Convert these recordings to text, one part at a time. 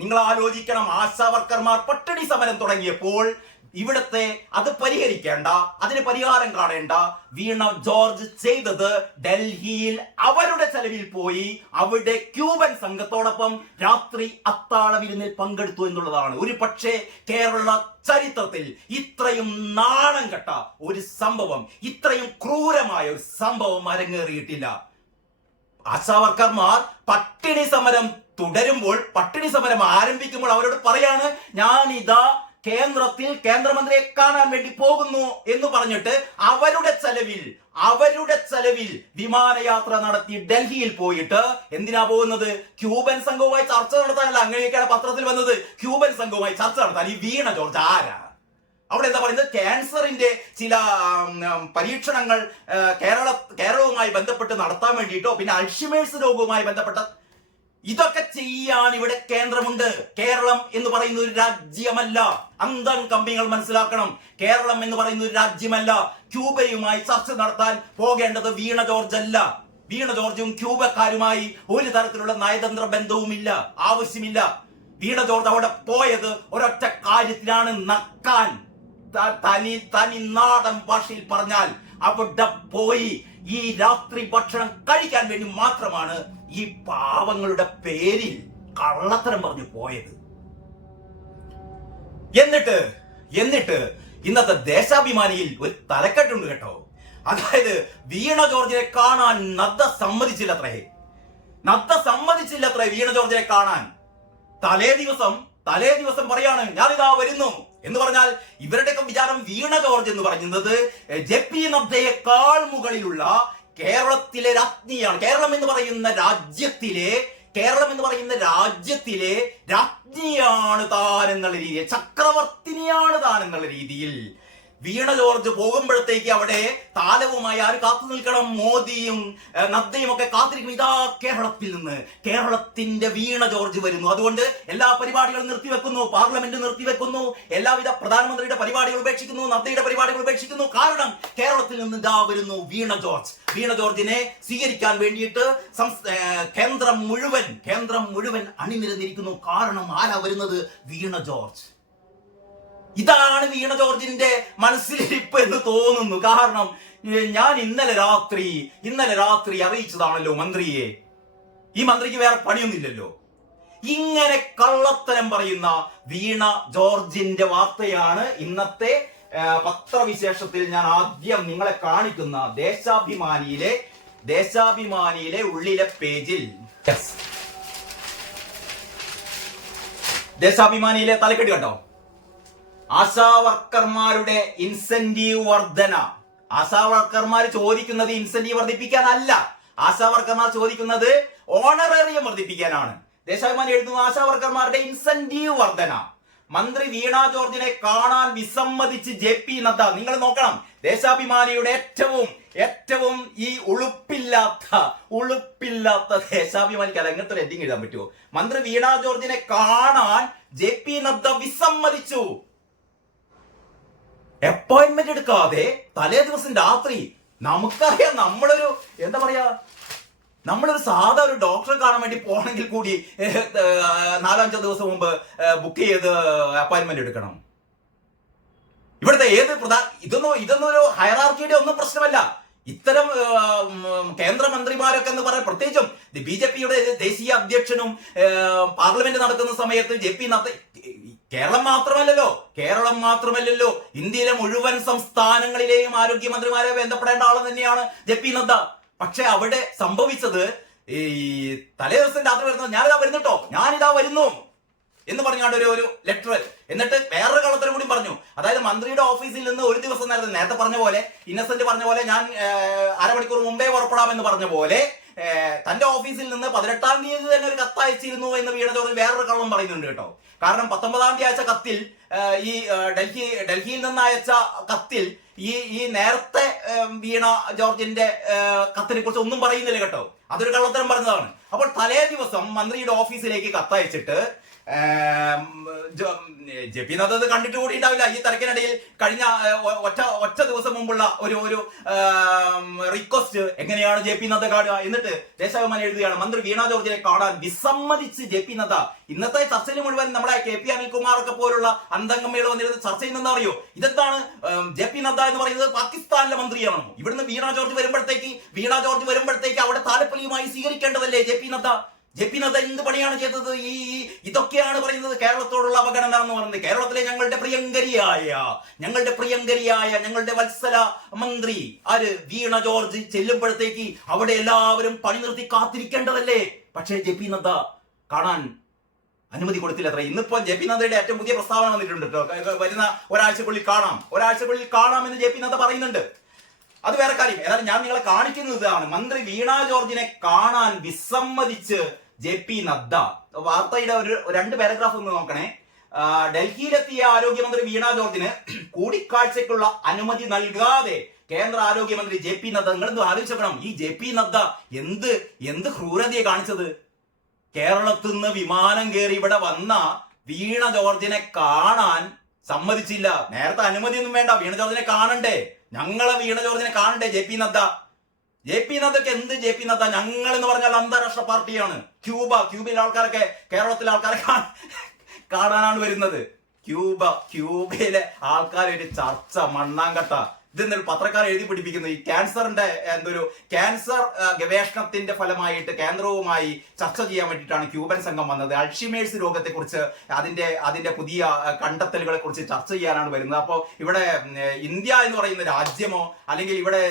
നിങ്ങൾ ആലോചിക്കണം, ആശാവർക്കർമാർ പട്ടിണി സമരം തുടങ്ങിയപ്പോൾ ഇവിടത്തെ അത് പരിഹരിക്കേണ്ട, അതിന് പരിഹാരം കാണേണ്ട വീണ ജോർജ് ചെയ്തത് ഡൽഹിയിൽ അവരുടെ ചെലവിൽ പോയി അവിടെ ക്യൂബൻ സംഘത്തോടൊപ്പം രാത്രി അത്താഴ വിരുന്നിൽ പങ്കെടുത്തു എന്നുള്ളതാണ്. ഒരു പക്ഷേ കേരള ചരിത്രത്തിൽ ഇത്രയും നാണം കെട്ട ഒരു സംഭവം, ഇത്രയും ക്രൂരമായ ഒരു സംഭവം അരങ്ങേറിയിട്ടില്ല. ആശാവർക്കർമാർ പട്ടിണി സമരം തുടരുമ്പോൾ, പട്ടിണി സമരം ആരംഭിക്കുമ്പോൾ അവരോട് പറയാണ്, ഞാൻ ഇതാ കേന്ദ്രത്തിൽ കേന്ദ്രമന്ത്രിയെ കാണാൻ വേണ്ടി പോകുന്നു എന്ന് പറഞ്ഞിട്ട് അവരുടെ ചെലവിൽ വിമാനയാത്ര നടത്തി ഡൽഹിയിൽ പോയിട്ട് എന്തിനാ പോകുന്നത്? ക്യൂബൻ സംഘവുമായി ചർച്ച നടത്താനല്ല. അങ്ങനെയൊക്കെയാണ് പത്രത്തിൽ വന്നത്. ക്യൂബൻ സംഘവുമായി ചർച്ച നടത്താൻ. ഈ വീണ ജോർജ് ആരാ? അവിടെ എന്താ പറയുന്നത്? ക്യാൻസറിന്റെ ചില പരീക്ഷണങ്ങൾ കേരളവുമായി ബന്ധപ്പെട്ട് നടത്താൻ വേണ്ടിയിട്ടോ, പിന്നെ അൾഷിമേഴ്സ് രോഗവുമായി ബന്ധപ്പെട്ട ഇതൊക്കെ ചെയ്യാൻ ഇവിടെ കേന്ദ്രമുണ്ട്. കേരളം എന്ന് പറയുന്ന ഒരു രാജ്യമല്ല. അന്തം കമ്പികൾ മനസ്സിലാക്കണം. കേരളം എന്ന് പറയുന്ന ഒരു രാജ്യമല്ല. ക്യൂബയുമായി ചർച്ച നടത്താൻ പോകേണ്ടത് വീണ ജോർജ് അല്ല. വീണ ജോർജും ക്യൂബക്കാരുമായി ഒരു തരത്തിലുള്ള നയതന്ത്ര ബന്ധവുമില്ല, ആവശ്യമില്ല. വീണ ജോർജ് അവിടെ പോയത് ഒരൊറ്റ കാര്യത്തിലാണ്, നക്കാൻ. തനി നാടൻ ഭാഷയിൽ പറഞ്ഞാൽ അവിടെ പോയി ഈ രാത്രി ഭക്ഷണം കഴിക്കാൻ വേണ്ടി മാത്രമാണ് ഈ പാവങ്ങളുടെ പേരിൽ കള്ളത്തരം പറഞ്ഞു പോയത്. എന്നിട്ട് ഇന്നത്തെ ദേശാഭിമാനിയിൽ ഒരു തലക്കെട്ടുണ്ട് കേട്ടോ. അതായത് വീണ ജോർജിനെ കാണാൻ നദ്ദ സമ്മതിച്ചില്ലത്രേ വീണ ജോർജിനെ കാണാൻ. തലേ ദിവസം പറയാണ്, ഞാനിതാ വരുന്നു എന്ന് പറഞ്ഞാൽ ഇവരുടെയൊക്കെ വിചാരം വീണ ജോർജ് എന്ന് പറയുന്നത് ജെ.പി. നദ്ദയേക്കാൾ മുകളിലുള്ള കേരളത്തിലെ രാജ്ഞിയാണ്. കേരളം എന്ന് പറയുന്ന രാജ്യത്തിലെ രാജ്ഞിയാണ് താൻ എന്നുള്ള രീതിയിൽ, ചക്രവർത്തിനിയാണ് താൻ എന്നുള്ള രീതിയിൽ വീണ ജോർജ് പോകുമ്പോഴത്തേക്ക് അവിടെ താലവുമായി ആര് കാത്തു നിൽക്കണം? മോദിയും നദ്ദയും ഒക്കെ കാത്തിരിക്കും. ഇതാ കേരളത്തിന്റെ വീണ ജോർജ് വരുന്നു. അതുകൊണ്ട് എല്ലാ പരിപാടികളും നിർത്തിവെക്കുന്നു, പാർലമെന്റ് നിർത്തിവെക്കുന്നു, എല്ലാവിധ പ്രധാനമന്ത്രിയുടെ പരിപാടികൾ ഉപേക്ഷിക്കുന്നു, നദ്ദയുടെ പരിപാടികൾ ഉപേക്ഷിക്കുന്നു. കാരണം കേരളത്തിൽ നിന്ന് ഇതാ വരുന്നു വീണ ജോർജിനെ സ്വീകരിക്കാൻ വേണ്ടിയിട്ട് കേന്ദ്രം മുഴുവൻ അണിനിരന്നിരിക്കുന്നു. കാരണം ആരാ വരുന്നത്? വീണ ജോർജ്. ഇതാണ് വീണ ജോർജിന്റെ മനസ്സിലിരിപ്പ് എന്ന് തോന്നുന്നു. കാരണം ഞാൻ ഇന്നലെ രാത്രി അറിയിച്ചതാണല്ലോ മന്ത്രിയെ. ഈ മന്ത്രിക്ക് വേറെ പണിയൊന്നുമില്ലല്ലോ. ഇങ്ങനെ കള്ളത്തരം പറയുന്ന വീണ ജോർജിന്റെ വാർത്തയാണ് ഇന്നത്തെ പത്രവിശേഷത്തിൽ ഞാൻ ആദ്യം നിങ്ങളെ കാണിക്കുന്ന ദേശാഭിമാനിയിലെ ഉള്ളിലെ പേജിൽ. ദേശാഭിമാനിയിലെ തലക്കെട്ട് കണ്ടോ? ആശാവർക്കർമാരുടെ ഇൻസെന്റീവ് വർധന. ആശാവർക്കർമാർ ചോദിക്കുന്നത് ഇൻസെന്റീവ് വർദ്ധിപ്പിക്കാനല്ല. ആശാവർക്കർമാർ ചോദിക്കുന്നത് ഓണറേറിയം വർദ്ധിപ്പിക്കാനാണ്. ദേശാഭിമാനി എഴുതുന്നു, ആശാവർക്കർമാരുടെ ഇൻസെന്റീവ് വർധന. മന്ത്രി വീണ ജോർജിനെ കാണാൻ വിസമ്മതിച്ച് ജെ.പി. നദ്ദ. നിങ്ങൾ നോക്കണം, ദേശാഭിമാനിയുടെ ഏറ്റവും ഈ ഉളുപ്പില്ലാത്ത ദേശാഭിമാനിക്ക് അല്ല ഇങ്ങനത്തെ ഒരു ഹെഡിങ് എഴുതാൻ പറ്റുമോ? മന്ത്രി വീണ ജോർജിനെ കാണാൻ ജെ.പി. നദ്ദ വിസമ്മതിച്ചു. അപ്പോയിന്റ്മെന്റ് എടുക്കാതെ തലേ ദിവസം രാത്രി. നമുക്കറിയാം, നമ്മളൊരു സാധാ ഒരു ഡോക്ടറെ കാണാൻ വേണ്ടി പോകണമെങ്കിൽ കൂടി 4-5 ദിവസം മുമ്പ് ബുക്ക് ചെയ്ത് അപ്പോയിന്റ്മെന്റ് എടുക്കണം. ഇവിടുത്തെ ഇതൊന്നും ഒരു ഹയറാർക്കിയുടെ ഒന്നും പ്രശ്നമല്ല. ഇത്തരം കേന്ദ്രമന്ത്രിമാരൊക്കെ എന്ന് പറയാൻ, പ്രത്യേകിച്ചും ബി.ജെ.പിയുടെ ദേശീയ അധ്യക്ഷനും പാർലമെന്റ് നടക്കുന്ന സമയത്ത് ജെ.പി. നദ്ദ, കേരളം മാത്രമല്ലല്ലോ ഇന്ത്യയിലെ മുഴുവൻ സംസ്ഥാനങ്ങളിലെയും ആരോഗ്യമന്ത്രിമാരെ ബന്ധപ്പെടേണ്ട ആൾ തന്നെയാണ് ജെ.പി. നദ്ദ. പക്ഷെ അവിടെ സംഭവിച്ചത് ഈ തലേ ദിവസം രാത്രി വരുന്നത്, ഞാനിതാ വരുന്നു എന്ന് പറഞ്ഞാണ്ട് ഒരു ലെറ്റർ. എന്നിട്ട് വേറൊരു കള്ളത്തരം കൂടി പറഞ്ഞു. അതായത് മന്ത്രിയുടെ ഓഫീസിൽ നിന്ന് ഒരു ദിവസം നേരത്തെ പറഞ്ഞ പോലെ, ഇന്നസെന്റ് പറഞ്ഞ പോലെ, ഞാൻ അരമണിക്കൂർ മുമ്പേ പുറപ്പെടാമെന്ന് പറഞ്ഞ പോലെ തന്റെ ഓഫീസിൽ നിന്ന് 18-ാം തീയതി തന്നെ ഒരു കത്ത് അയച്ചിരുന്നു എന്ന് വീണ ജോർജ് വേറൊരു കള്ളം പറയുന്നുണ്ട് കേട്ടോ. കാരണം 19-ാം തീയതി അയച്ച കത്തിൽ, ഈ ഡൽഹിയിൽ നിന്ന് അയച്ച കത്തിൽ ഈ നേരത്തെ വീണ ജോർജിന്റെ കത്തിനെ കുറിച്ച് ഒന്നും പറയുന്നില്ല കേട്ടോ. അതൊരു കള്ളത്തരം പറഞ്ഞതാണ്. അപ്പോൾ തലേ ദിവസം മന്ത്രിയുടെ ഓഫീസിലേക്ക് കത്തയച്ചിട്ട് ജെ പി നദ്ദ കണ്ടിട്ട് കൂടി ഉണ്ടാവില്ല. ഈ തിരക്കിനിടയിൽ കഴിഞ്ഞ ഒറ്റ ദിവസം മുമ്പുള്ള ഒരു റിക്വസ്റ്റ് എങ്ങനെയാണ് ജെ പി നദ്ദ കാണുക? എന്നിട്ട് ദേശാഭിമാനി എഴുതുകയാണ്, മന്ത്രി വീണ ജോർജിനെ കാണാൻ വിസമ്മതിച്ച് ജെ പി നദ്ദ. ഇന്നത്തെ ചർച്ചയിൽ മുഴുവൻ നമ്മുടെ കെ പി അനിൽകുമാർ ഒക്കെ പോലുള്ള അന്തംഗമ്മകൾ വന്നിരുന്ന ചർച്ച ചെയ്യുന്നതെന്ന് അറിയോ? ഇതെന്താണ്? ജെ പി നദ്ദ എന്ന് പറയുന്നത് പാകിസ്ഥാനിലെ മന്ത്രിയാണോ? ഇവിടുന്ന് വീണ ജോർജ് വരുമ്പോഴത്തേക്ക് അവിടെ താലപ്പൊലിയുമായി സ്വീകരിക്കേണ്ടതല്ലേ J P Nadda? J P Nadda എന്ത് പണിയാണ് ചെയ്തത്? ഇതൊക്കെയാണ് പറയുന്നത് കേരളത്തോടുള്ള അവഗണന എന്ന് പറയുന്നത്. കേരളത്തിലെ ഞങ്ങളുടെ പ്രിയങ്കരിയായ ഞങ്ങളുടെ വത്സല മന്ത്രി ആര്? വീണ ജോർജ് ചെല്ലുമ്പോഴത്തേക്ക് അവിടെ എല്ലാവരും പണി നിർത്തി കാത്തിരിക്കേണ്ടതല്ലേ? പക്ഷേ ജെ പി നദ്ദ കാണാൻ അനുമതി കൊടുത്തില്ല. അത്ര ഇന്നിപ്പോ ജെ പി നദ്ദയുടെ ഏറ്റവും പുതിയ പ്രസ്താവന വന്നിട്ടുണ്ട് കേട്ടോ. വരുന്ന ഒരാഴ്ചക്കുള്ളിൽ കാണാം എന്ന് ജെ പി നദ്ദ പറയുന്നുണ്ട്. അത് വേറെ കാര്യം. ഏതായാലും ഞാൻ നിങ്ങളെ കാണിക്കുന്നത് ഇതാണ്. മന്ത്രി വീണ ജോർജിനെ കാണാൻ വിസമ്മതിച്ച് ജെ പി നദ്ദ. വാർത്തയുടെ ഒരു 2 പാരഗ്രാഫ് ഒന്ന് നോക്കണേ. ഡൽഹിയിലെത്തിയ ആരോഗ്യമന്ത്രി വീണ ജോർജിന് കൂടിക്കാഴ്ചയ്ക്കുള്ള അനുമതി നൽകാതെ കേന്ദ്ര ആരോഗ്യമന്ത്രി ജെ പി നദ്ദ. നിങ്ങളൊന്ന് ആലോചിക്കണം, ഈ ജെ പി നദ്ദ എന്ത് ക്രൂരതയെ കാണിച്ചത്? കേരളത്തിൽ നിന്ന് വിമാനം കയറി ഇവിടെ വന്ന വീണ ജോർജിനെ കാണാൻ സമ്മതിച്ചില്ല. നേരത്തെ അനുമതിയൊന്നും വേണ്ട, വീണ ജോർജിനെ കാണണ്ടേ? ഞങ്ങളെ വീണ ജോർജിനെ കാണണ്ടേ ജെ പി നദ്ദക്ക്? എന്ത് ജെ പി നദ്ദ? ഞങ്ങൾ എന്ന് പറഞ്ഞാൽ അന്താരാഷ്ട്ര പാർട്ടിയാണ്. ക്യൂബയിലെ ആൾക്കാരൊക്കെ കേരളത്തിലെ ആൾക്കാരെ കാണാനാണ് വരുന്നത്. ക്യൂബയിലെ ആൾക്കാരൊരു ചർച്ച മണ്ണാങ്കട്ട. ഇതെന്നൊരു പത്രക്കാർ എഴുതി പിടിപ്പിക്കുന്നു. ഈ ക്യാൻസറിന്റെ ക്യാൻസർ ഗവേഷണത്തിന്റെ ഫലമായിട്ട് കേന്ദ്രവുമായി ചർച്ച ചെയ്യാൻ വേണ്ടിയിട്ടാണ് ക്യൂബൻ സംഘം വന്നത്. അൾഷിമേഴ്സ് രോഗത്തെക്കുറിച്ച് അതിന്റെ പുതിയ കണ്ടെത്തലുകളെ കുറിച്ച് ചർച്ച ചെയ്യാനാണ് വരുന്നത്. അപ്പോൾ ഇവിടെ ഇന്ത്യ എന്ന് പറയുന്ന രാജ്യമോ അല്ലെങ്കിൽ ഇവിടെ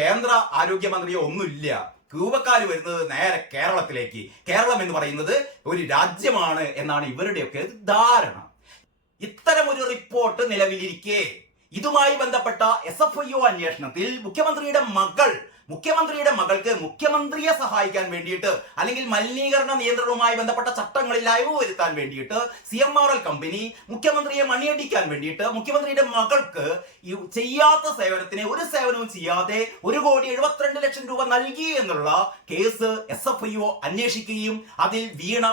കേന്ദ്ര ആരോഗ്യമന്ത്രിയോ ഒന്നുമില്ല. ക്യൂബക്കാർ വരുന്നത് നേരെ കേരളത്തിലേക്ക്. കേരളം എന്ന് പറയുന്നത് ഒരു രാജ്യമാണ് എന്നാണ് ഇവരുടെയൊക്കെ ധാരണ. ഇത്തരം ഒരു റിപ്പോർട്ട് നിലവിലിരിക്കെ ഇതുമായി ബന്ധപ്പെട്ട SFIO അന്വേഷണത്തിൽ മുഖ്യമന്ത്രിയുടെ മകൾക്ക് മുഖ്യമന്ത്രിയെ സഹായിക്കാൻ വേണ്ടിയിട്ട് അല്ലെങ്കിൽ മലിനീകരണ നിയന്ത്രണവുമായി ബന്ധപ്പെട്ട ചട്ടങ്ങളിൽ അയവ് വരുത്താൻ വേണ്ടിയിട്ട് CMRL കമ്പനി മുഖ്യമന്ത്രിയെ മണിയടിക്കാൻ വേണ്ടിയിട്ട് മുഖ്യമന്ത്രിയുടെ മകൾക്ക് ചെയ്യാത്ത സേവനത്തിന് ഒരു സേവനവും ചെയ്യാതെ 1,72,00,000 രൂപ നൽകി എന്നുള്ള കേസ് SFIO അന്വേഷിക്കുകയും അതിൽ വീണ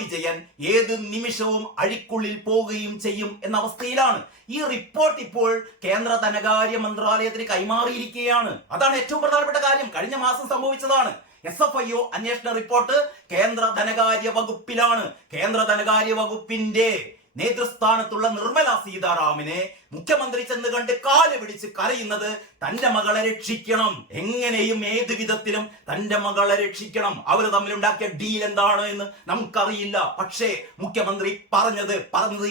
വിജയൻ ഏത് നിമിഷവും അഴിക്കുള്ളിൽ പോവുകയും ചെയ്യും എന്ന അവസ്ഥയിലാണ്. ഈ റിപ്പോർട്ട് ഇപ്പോൾ കേന്ദ്ര ധനകാര്യ മന്ത്രാലയത്തിന് കൈമാറിയിരിക്കുകയാണ്. അതാണ് ഏറ്റവും പ്രധാനപ്പെട്ട കാര്യം. കഴിഞ്ഞ മാസം സംഭവിച്ചതാണ്. SFIO അന്വേഷണ റിപ്പോർട്ട് കേന്ദ്ര ധനകാര്യ വകുപ്പിലാണ്. കേന്ദ്ര ധനകാര്യ വകുപ്പിന്റെ നേതൃസ്ഥാനത്തുള്ള നിർമ്മല സീതാരാമനെ മുഖ്യമന്ത്രി ചെന്ന് കണ്ട് കാല് പിടിച്ച് കരയുന്നത് തന്റെ മകളെ രക്ഷിക്കണം, എങ്ങനെയും ഏത് വിധത്തിലും തന്റെ മകളെ രക്ഷിക്കണം. അവർ തമ്മിലുണ്ടാക്കിയ ഡീൽ എന്താണ് എന്ന് നമുക്കറിയില്ല. പക്ഷേ മുഖ്യമന്ത്രി പറഞ്ഞത്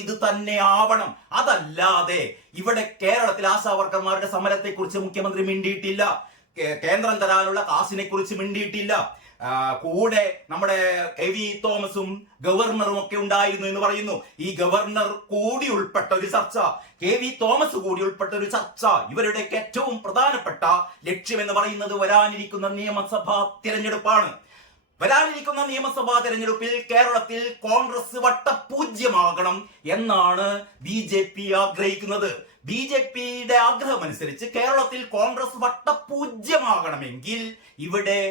ഇത് തന്നെ ആവണം. അതല്ലാതെ ഇവിടെ കേരളത്തിൽ ആശാവർക്കർമാരുടെ സമരത്തെ കുറിച്ച് മുഖ്യമന്ത്രി മിണ്ടിയിട്ടില്ല. കേന്ദ്രം തരാനുള്ള കാശിനെ കുറിച്ച് മിണ്ടിയിട്ടില്ല. കൂടെ നമ്മുടെ KV തോമസും ഗവർണറും ഒക്കെ ഉണ്ടായിരുന്നു എന്ന് പറയുന്നു. ഈ ഗവർണർ കൂടി ഉൾപ്പെട്ട ഒരു ചർച്ച, KV തോമസ് കൂടി ഉൾപ്പെട്ട ഒരു ചർച്ച, ഇവരുടെ ഏറ്റവും പ്രധാനപ്പെട്ട ലക്ഷ്യം എന്ന് പറയുന്നത് വരാനിരിക്കുന്ന നിയമസഭാ തിരഞ്ഞെടുപ്പാണ്. വരാനിരിക്കുന്ന നിയമസഭാ തെരഞ്ഞെടുപ്പിൽ കേരളത്തിൽ കോൺഗ്രസ് വട്ടപൂജ്യമാകണം എന്നാണ് BJP ആഗ്രഹിക്കുന്നത്. BJPയുടെ ആഗ്രഹം അനുസരിച്ച് കേരളത്തിൽ കോൺഗ്രസ് വട്ടപൂജ്യമാകണമെങ്കിൽ ഇവിടെ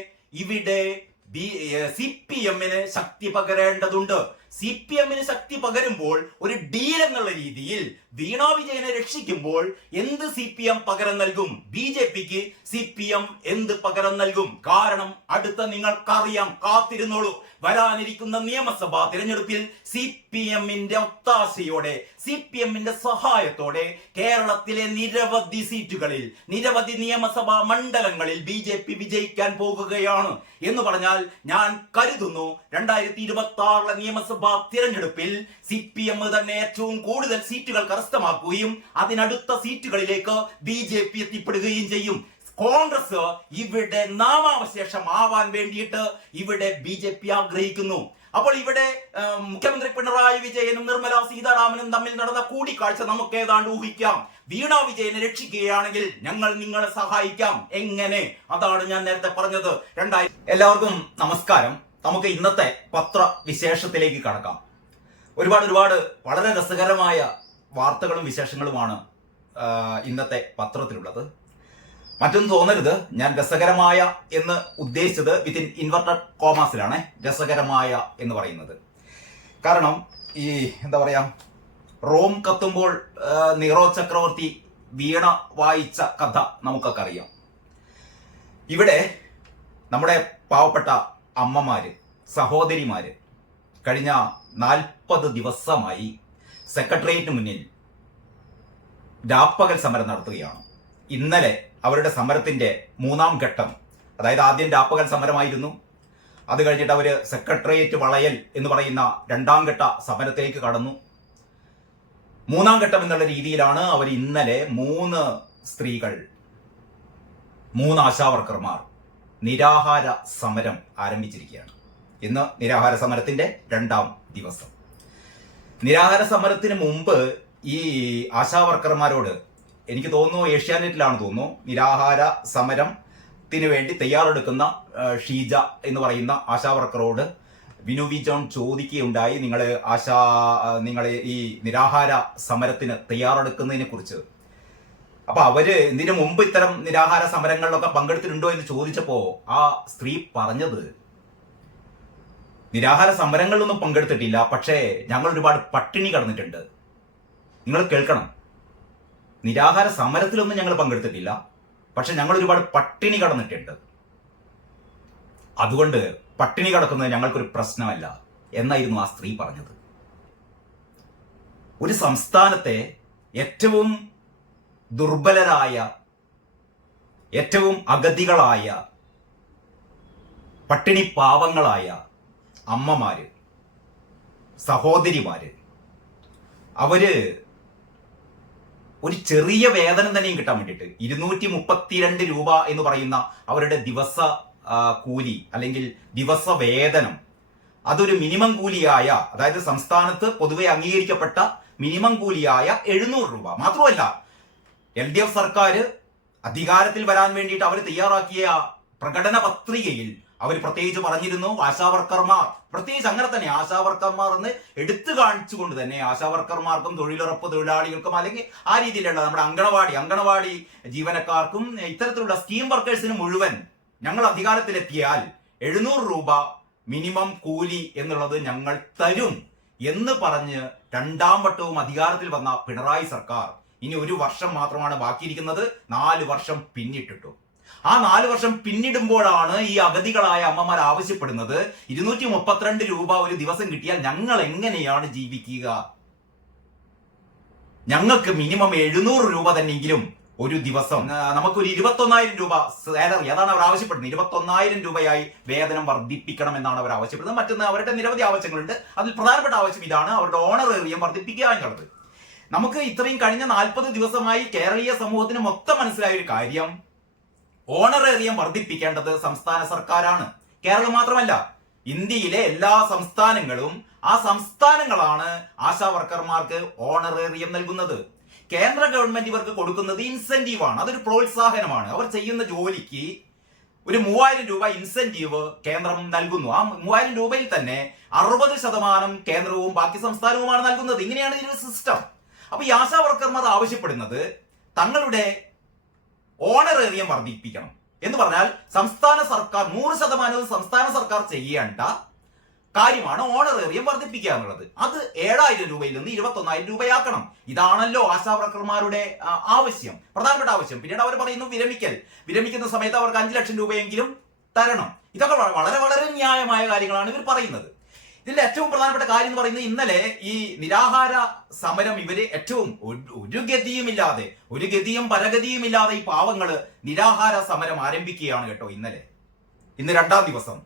CPM-ന് ശക്തി പകരേണ്ടതുണ്ട്. CPM-ന് ശക്തി പകരുമ്പോൾ ഒരു ഡീൽ എന്നുള്ള രീതിയിൽ വീണ വിജയനെ രക്ഷിക്കുമ്പോൾ എന്ത് CPM പകരം നൽകും? BJPക്ക് CPM എന്ത് പകരം നൽകും? കാരണം നിങ്ങൾക്കറിയാം, കാത്തിരുന്നോളൂ. വരാനിരിക്കുന്ന നിയമസഭാ തിരഞ്ഞെടുപ്പിൽ CPM-ന്റെ ഒത്താശയോടെ, CPM-ന്റെ സഹായത്തോടെ കേരളത്തിലെ നിരവധി സീറ്റുകളിൽ, നിരവധി നിയമസഭാ മണ്ഡലങ്ങളിൽ BJP വിജയിക്കാൻ പോകുകയാണ് എന്ന് പറഞ്ഞാൽ ഞാൻ കരുതുന്നു 2026 നിയമസഭാ തിരഞ്ഞെടുപ്പിൽ CPM തന്നെ ഏറ്റവും കൂടുതൽ സീറ്റുകൾ കരസ്ഥമാക്കുകയും അതിനടുത്ത സീറ്റുകളിലേക്ക് BJP എത്തിപ്പെടുകയും ചെയ്യും. കോൺഗ്രസ് ഇവിടെ നാമാവശേഷം ആവാൻ വേണ്ടിയിട്ട് ഇവിടെ BJP ആഗ്രഹിക്കുന്നു. അപ്പോൾ ഇവിടെ മുഖ്യമന്ത്രി പിണറായി വിജയനും നിർമ്മല സീതാരാമനും തമ്മിൽ നടന്ന കൂടിക്കാഴ്ച നമുക്ക് ഏതാണ്ട് ഊഹിക്കാം. വീണ വിജയനെ രക്ഷിക്കുകയാണെങ്കിൽ ഞങ്ങൾ നിങ്ങളെ സഹായിക്കാം. എങ്ങനെ? അതാണ് ഞാൻ നേരത്തെ പറഞ്ഞത്. എല്ലാവർക്കും നമസ്കാരം. നമുക്ക് ഇന്നത്തെ പത്രവിശേഷത്തിലേക്ക് കടക്കാം. ഒരുപാട് വളരെ രസകരമായ വാർത്തകളും വിശേഷങ്ങളുമാണ് ഇന്നത്തെ പത്രത്തിലുള്ളത്. മറ്റൊന്നും തോന്നരുത്, ഞാൻ രസകരമായ എന്ന് ഉദ്ദേശിച്ചത് വിത്തിൻ ഇൻവെർട്ടഡ് കോമാസിലാണ് രസകരമായ എന്ന് പറയുന്നത്. കാരണം ഈ എന്താ പറയാ, റോം കത്തുമ്പോൾ നീറോ ചക്രവർത്തി വീണ വായിച്ച കഥ നമുക്കൊക്കെ അറിയാം. ഇവിടെ നമ്മുടെ പാവപ്പെട്ട അമ്മമാര്, സഹോദരിമാര് കഴിഞ്ഞ 40 ദിവസമായി സെക്രട്ടേറിയറ്റിന് മുന്നിൽ രാപ്പകൽ സമരം നടത്തുകയാണ്. ഇന്നലെ അവരുടെ സമരത്തിന്റെ 3ാം ഘട്ടം, അതായത് ആദ്യം രാപ്പകൽ സമരമായിരുന്നു, അത് കഴിഞ്ഞിട്ട് അവർ സെക്രട്ടേറിയറ്റ് വളയൽ എന്ന് പറയുന്ന 2ാം ഘട്ട സമരത്തിലേക്ക് കടന്നു. 3ാം ഘട്ടം എന്നുള്ള രീതിയിലാണ് അവർ ഇന്നലെ 3 സ്ത്രീകൾ, 3 ആശാവർക്കർമാർ നിരാഹാര സമരം ആരംഭിച്ചിരിക്കുകയാണ്. ഇന്ന് നിരാഹാര സമരത്തിന്റെ 2ാം ദിവസം. നിരാഹാര സമരത്തിന് മുമ്പ് ഈ ആശാവർക്കർമാരോട്, എനിക്ക് തോന്നുന്നു ഏഷ്യാനെറ്റിലാണ് തോന്നുന്നു, നിരാഹാര സമരത്തിന് വേണ്ടി തയ്യാറെടുക്കുന്ന ഷീജ എന്ന് പറയുന്ന ആശാവർക്കറോട് വിനു വി ജോൺ ചോദിക്കുകയുണ്ടായി, നിങ്ങൾ ഈ നിരാഹാര സമരത്തിന് തയ്യാറെടുക്കുന്നതിനെ കുറിച്ച്. അപ്പൊ അവര് ഇതിനു മുമ്പ് ഇത്തരം നിരാഹാര സമരങ്ങളിലൊക്കെ പങ്കെടുത്തിട്ടുണ്ടോ എന്ന് ചോദിച്ചപ്പോ ആ സ്ത്രീ പറഞ്ഞത്, നിരാഹാര സമരങ്ങളിലൊന്നും പങ്കെടുത്തിട്ടില്ല, പക്ഷേ ഞങ്ങൾ ഒരുപാട് പട്ടിണി കടന്നിട്ടുണ്ട്. നിങ്ങൾ കേൾക്കണം, നിരാഹാര സമരത്തിലൊന്നും ഞങ്ങൾ പങ്കെടുത്തിട്ടില്ല, പക്ഷെ ഞങ്ങൾ ഒരുപാട് പട്ടിണി കടന്നിട്ടുണ്ട്. അതുകൊണ്ട് പട്ടിണി കടക്കുന്നത് ഞങ്ങൾക്കൊരു പ്രശ്നമല്ല എന്നായിരുന്നു ആ സ്ത്രീ പറഞ്ഞത്. ഒരു സംസ്ഥാനത്തെ ഏറ്റവും ദുർബലരായ, ഏറ്റവും അഗതികളായ, പട്ടിണി പാവങ്ങളായ അമ്മമാര്, സഹോദരിമാര്, അവര് ഒരു ചെറിയ വേതനം തന്നെയും കിട്ടാൻ വേണ്ടിയിട്ട് 232 രൂപ എന്ന് പറയുന്ന അവരുടെ ദിവസ കൂലി അല്ലെങ്കിൽ ദിവസ വേതനം, അതൊരു മിനിമം കൂലിയായ, അതായത് സംസ്ഥാനത്ത് പൊതുവെ അംഗീകരിക്കപ്പെട്ട മിനിമം കൂലിയായ 700 രൂപ. മാത്രമല്ല LDF സർക്കാർ അധികാരത്തിൽ വരാൻ വേണ്ടിയിട്ട് അവർ തയ്യാറാക്കിയ പ്രകടന പത്രികയിൽ അവർ പ്രത്യേകിച്ച് പറഞ്ഞിരുന്നു, ആശാവർക്കർമാർ, പ്രത്യേകിച്ച് അങ്ങനെ തന്നെ ആശാവർക്കർമാർ എന്ന് എടുത്തു കാണിച്ചുകൊണ്ട് തന്നെ ആശാവർക്കർമാർക്കും തൊഴിലുറപ്പ് തൊഴിലാളികൾക്കും അല്ലെങ്കിൽ ആ രീതിയിലുള്ള നമ്മുടെ അങ്കണവാടി ജീവനക്കാർക്കും ഇത്തരത്തിലുള്ള സ്കീം വർക്കേഴ്സിന് മുഴുവൻ ഞങ്ങൾ അധികാരത്തിലെത്തിയാൽ 700 രൂപ മിനിമം കൂലി എന്നുള്ളത് ഞങ്ങൾ തരും എന്ന് പറഞ്ഞ് 2ാം വട്ടവും അധികാരത്തിൽ വന്ന പിണറായി സർക്കാർ ഇനി 1 വർഷം മാത്രമാണ് ബാക്കിയിരിക്കുന്നത്. 4 വർഷം പിന്നിട്ടിട്ടു. ആ 4 വർഷം പിന്നിടുമ്പോഴാണ് ഈ അഗതികളായ അമ്മമാർ ആവശ്യപ്പെടുന്നത്, 232 രൂപ ഒരു ദിവസം കിട്ടിയാൽ ഞങ്ങൾ എങ്ങനെയാണ് ജീവിക്കുക? ഞങ്ങൾക്ക് മിനിമം 700 രൂപ തന്നെയെങ്കിലും ഒരു ദിവസം, നമുക്കൊരു 21,000 രൂപ സാലറി, അതാണ് അവർ ആവശ്യപ്പെടുന്നത്. 21,000 രൂപയായി വേതനം വർദ്ധിപ്പിക്കണം എന്നാണ് അവർ ആവശ്യപ്പെടുന്നത്. മറ്റൊന്ന്, അവരുടെ നിരവധി ആവശ്യങ്ങളുണ്ട്. അതിൽ പ്രധാനപ്പെട്ട ആവശ്യം ഇതാണ്, അവരുടെ ഓണറേറിയം വർദ്ധിപ്പിക്കുക എന്നുള്ളത്. നമുക്ക് ഇത്രയും കഴിഞ്ഞ 40 ദിവസമായി കേരളീയ സമൂഹത്തിന് മൊത്തം മനസ്സിലായ ഒരു കാര്യം, ഓണറേറിയം വർദ്ധിപ്പിക്കേണ്ടത് സംസ്ഥാന സർക്കാരാണ്. കേരളം മാത്രമല്ല, ഇന്ത്യയിലെ എല്ലാ സംസ്ഥാനങ്ങളും, ആ സംസ്ഥാനങ്ങളാണ് ആശാവർക്കർമാർക്ക് ഓണറേറിയം നൽകുന്നത്. കേന്ദ്ര ഗവൺമെന്റ് ഇവർക്ക് കൊടുക്കുന്നത് ഇൻസെന്റീവാണ്, അതൊരു പ്രോത്സാഹനമാണ്. അവർ ചെയ്യുന്ന ജോലിക്ക് ഒരു 3000 രൂപ ഇൻസെന്റീവ് കേന്ദ്രം നൽകുന്നു. ആ 3000 രൂപയിൽ തന്നെ 60% കേന്ദ്രവും ബാക്കി സംസ്ഥാനവുമാണ് നൽകുന്നത്. ഇങ്ങനെയാണ് ഇതിന്റെ സിസ്റ്റം. അപ്പൊ ഈ ആശാവർക്കർമാർ ആവശ്യപ്പെടുന്നത് തങ്ങളുടെ ഓണറേറിയം വർദ്ധിപ്പിക്കണം എന്ന് പറഞ്ഞാൽ സംസ്ഥാന സർക്കാർ 100% സംസ്ഥാന സർക്കാർ ചെയ്യേണ്ട കാര്യമാണ് ഓണറേറിയം വർദ്ധിപ്പിക്കുക എന്നുള്ളത്. അത് 7000 രൂപയിൽ നിന്ന് 21,000 രൂപയാക്കണം. ഇതാണല്ലോ ആശാവർക്കർമാരുടെ ആവശ്യം, പ്രധാനപ്പെട്ട ആവശ്യം. പിന്നീട് അവർ പറയുന്നു വിരമിക്കുന്ന സമയത്ത് അവർക്ക് 5 ലക്ഷം രൂപയെങ്കിലും തരണം. ഇതൊക്കെ വളരെ വളരെ ന്യായമായ കാര്യങ്ങളാണ് ഇവർ പറയുന്നത്. ഇതിന്റെ ഏറ്റവും പ്രധാനപ്പെട്ട കാര്യം എന്ന് പറയുന്നത്, ഇന്നലെ ഈ നിരാഹാര സമരം ഇവര് ഏറ്റവും ഒരു ഗതിയും പരഗതിയുമില്ലാതെ ഈ പാവങ്ങള് നിരാഹാര സമരം ആരംഭിക്കുകയാണ് കേട്ടോ. ഇന്ന് 2ാം ദിവസം.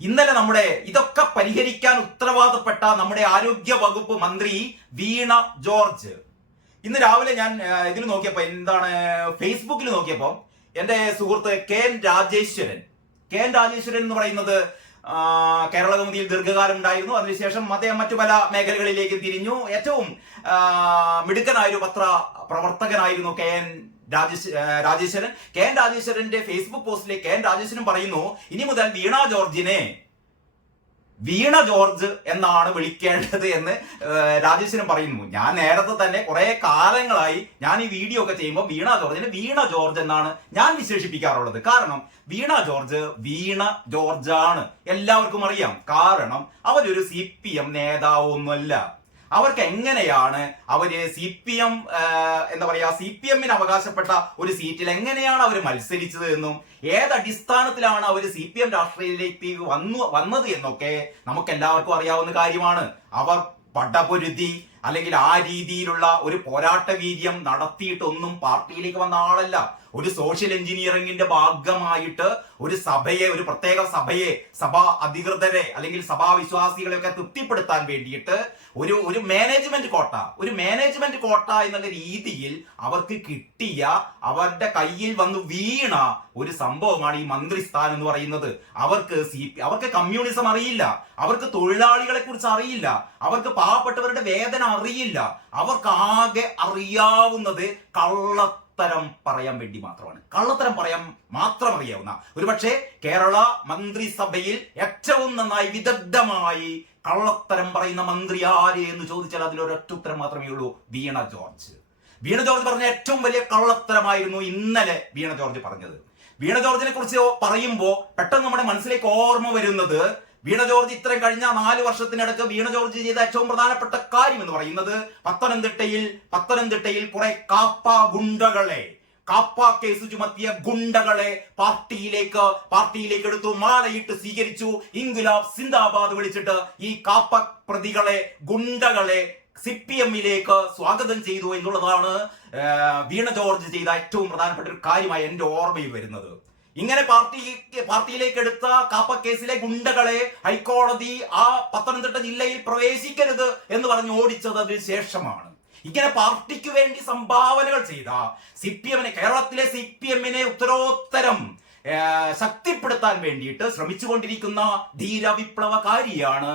ഇന്നലെ ഇതൊക്കെ പരിഹരിക്കാൻ ഉത്തരവാദപ്പെട്ട നമ്മുടെ ആരോഗ്യ വകുപ്പ് മന്ത്രി വീണ ജോർജ്, ഇന്ന് രാവിലെ ഞാൻ ഇതിൽ നോക്കിയപ്പോ, ഫേസ്ബുക്കിൽ നോക്കിയപ്പോ എന്റെ സുഹൃത്ത് കെ എൻ രാജേശ്വരൻ എന്ന് പറയുന്നത് കേരള കൗമുദിയിൽ ദീർഘകാലം ഉണ്ടായിരുന്നു. അതിനുശേഷം അദ്ദേഹം മറ്റു പല മേഖലകളിലേക്ക് തിരിഞ്ഞു. ഏറ്റവും മിടുക്കനായ ഒരു പത്ര പ്രവർത്തകനായിരുന്നു K N Rajeshwaran. K N രാജേശ്വരന്റെ ഫേസ്ബുക്ക് പോസ്റ്റിലെ കെ എൻ രാജേശ്വരൻ പറയുന്നു, ഇനി മുതൽ വീണ ജോർജിനെ വീണ ജോർജ് എന്നാണ് വിളിക്കേണ്ടത് എന്ന് രാജേഷിനും പറയുന്നു. ഞാൻ നേരത്തെ തന്നെ കുറെ കാലങ്ങളായി ഞാൻ ഈ വീഡിയോ ഒക്കെ ചെയ്യുമ്പോൾ വീണ ജോർജ് എന്നാണ് ഞാൻ വിശേഷിപ്പിക്കാറുള്ളത്. കാരണം വീണ ജോർജാണ് എല്ലാവർക്കും അറിയാം. കാരണം അവരൊരു CPM നേതാവൊന്നുമല്ല. അവർക്ക് എങ്ങനെയാണ് അവര് CPM എന്താ പറയാ CPMന് അവകാശപ്പെട്ട ഒരു സീറ്റിൽ എങ്ങനെയാണ് അവർ മത്സരിച്ചത് എന്നും ഏതടിസ്ഥാനത്തിലാണ് അവർ CPM രാഷ്ട്രീയത്തിലേക്ക് വന്നത് എന്നൊക്കെ നമുക്ക് എല്ലാവർക്കും അറിയാവുന്ന കാര്യമാണ്. അവർ പടപൊരുതി അല്ലെങ്കിൽ ആ രീതിയിലുള്ള ഒരു പോരാട്ട വീര്യം നടത്തിയിട്ടൊന്നും പാർട്ടിയിലേക്ക് വന്ന ആളല്ല. ഒരു സോഷ്യൽ എഞ്ചിനീയറിംഗിന്റെ ഭാഗമായിട്ട് ഒരു പ്രത്യേക സഭാ അധികൃതരെ അല്ലെങ്കിൽ സഭാവിശ്വാസികളെ ഒക്കെ തൃപ്തിപ്പെടുത്താൻ വേണ്ടിയിട്ട് ഒരു മാനേജ്മെന്റ് കോട്ട എന്നുള്ള രീതിയിൽ അവർക്ക് കിട്ടിയ, അവരുടെ കയ്യിൽ വന്ന് വീണ ഒരു സംഭവമാണ് ഈ മന്ത്രിസ്ഥാനം എന്ന് പറയുന്നത്. അവർക്ക് കമ്മ്യൂണിസം അറിയില്ല, അവർക്ക് തൊഴിലാളികളെ കുറിച്ച് അറിയില്ല, അവർക്ക് പാവപ്പെട്ടവരുടെ വേദന അറിയില്ല. അവർക്ക് ആകെ അറിയാവുന്നത് കള്ളത്തരം പറയാൻ വേണ്ടി മാത്രമാണ്. കള്ളത്തരം പറയാൻ മാത്രം അറിയാവുന്ന, ഒരുപക്ഷെ കേരള മന്ത്രിസഭയിൽ ഏറ്റവും നന്നായി വിദഗ്ധമായി കള്ളത്തരം പറയുന്ന മന്ത്രി ആര് എന്ന് ചോദിച്ചാൽ അതിലൊരൊറ്റ ഉത്തരം മാത്രമേ ഉള്ളൂ: വീണ ജോർജ്. വീണ ജോർജ് പറഞ്ഞ ഏറ്റവും വലിയ കള്ളത്തരമായിരുന്നു ഇന്നലെ വീണ ജോർജ് പറഞ്ഞത്. വീണ ജോർജിനെ കുറിച്ച് പറയുമ്പോൾ പെട്ടെന്ന് നമ്മുടെ മനസ്സിലേക്ക് ഓർമ്മ വരുന്നത്, വീണ ജോർജ് ഇത്രയും കഴിഞ്ഞ 4 വർഷത്തിനിടക്ക് വീണ ജോർജ് ചെയ്ത ഏറ്റവും പ്രധാനപ്പെട്ട കാര്യം എന്ന് പറയുന്നത് പത്തനംതിട്ടയിൽ കുറെ കാപ്പ കേസ് ചുമത്തിയ ഗുണ്ടകളെ പാർട്ടിയിലേക്ക് എടുത്തു, മാലയിട്ട് സ്വീകരിച്ചു, ഇൻക്വിലാബ് സിന്ദാബാദ് വിളിച്ചിട്ട് ഈ കാപ്പ പ്രതികളെ, ഗുണ്ടകളെ CPMലേക്ക് സ്വാഗതം ചെയ്തു എന്നുള്ളതാണ് വീണ ജോർജ് ചെയ്ത ഏറ്റവും പ്രധാനപ്പെട്ട ഒരു കാര്യമായി എന്റെ ഓർമ്മയിൽ വരുന്നത്. ഇങ്ങനെ പാർട്ടിയിലേക്ക് എടുത്ത കാപ്പ കേസിലെ ഗുണ്ടകളെ ഹൈക്കോടതി ആ പത്തനംതിട്ട ജില്ലയിൽ പ്രവേശിക്കരുത് എന്ന് പറഞ്ഞ് ഓടിച്ചത് അതിന് ശേഷമാണ്. ഇങ്ങനെ പാർട്ടിക്ക് വേണ്ടി സംഭാവനകൾ ചെയ്ത കേരളത്തിലെ CPMനെ ഉത്തരോത്തരം ശക്തിപ്പെടുത്താൻ വേണ്ടിയിട്ട് ശ്രമിച്ചുകൊണ്ടിരിക്കുന്ന ധീര വിപ്ലവകാരിയാണ്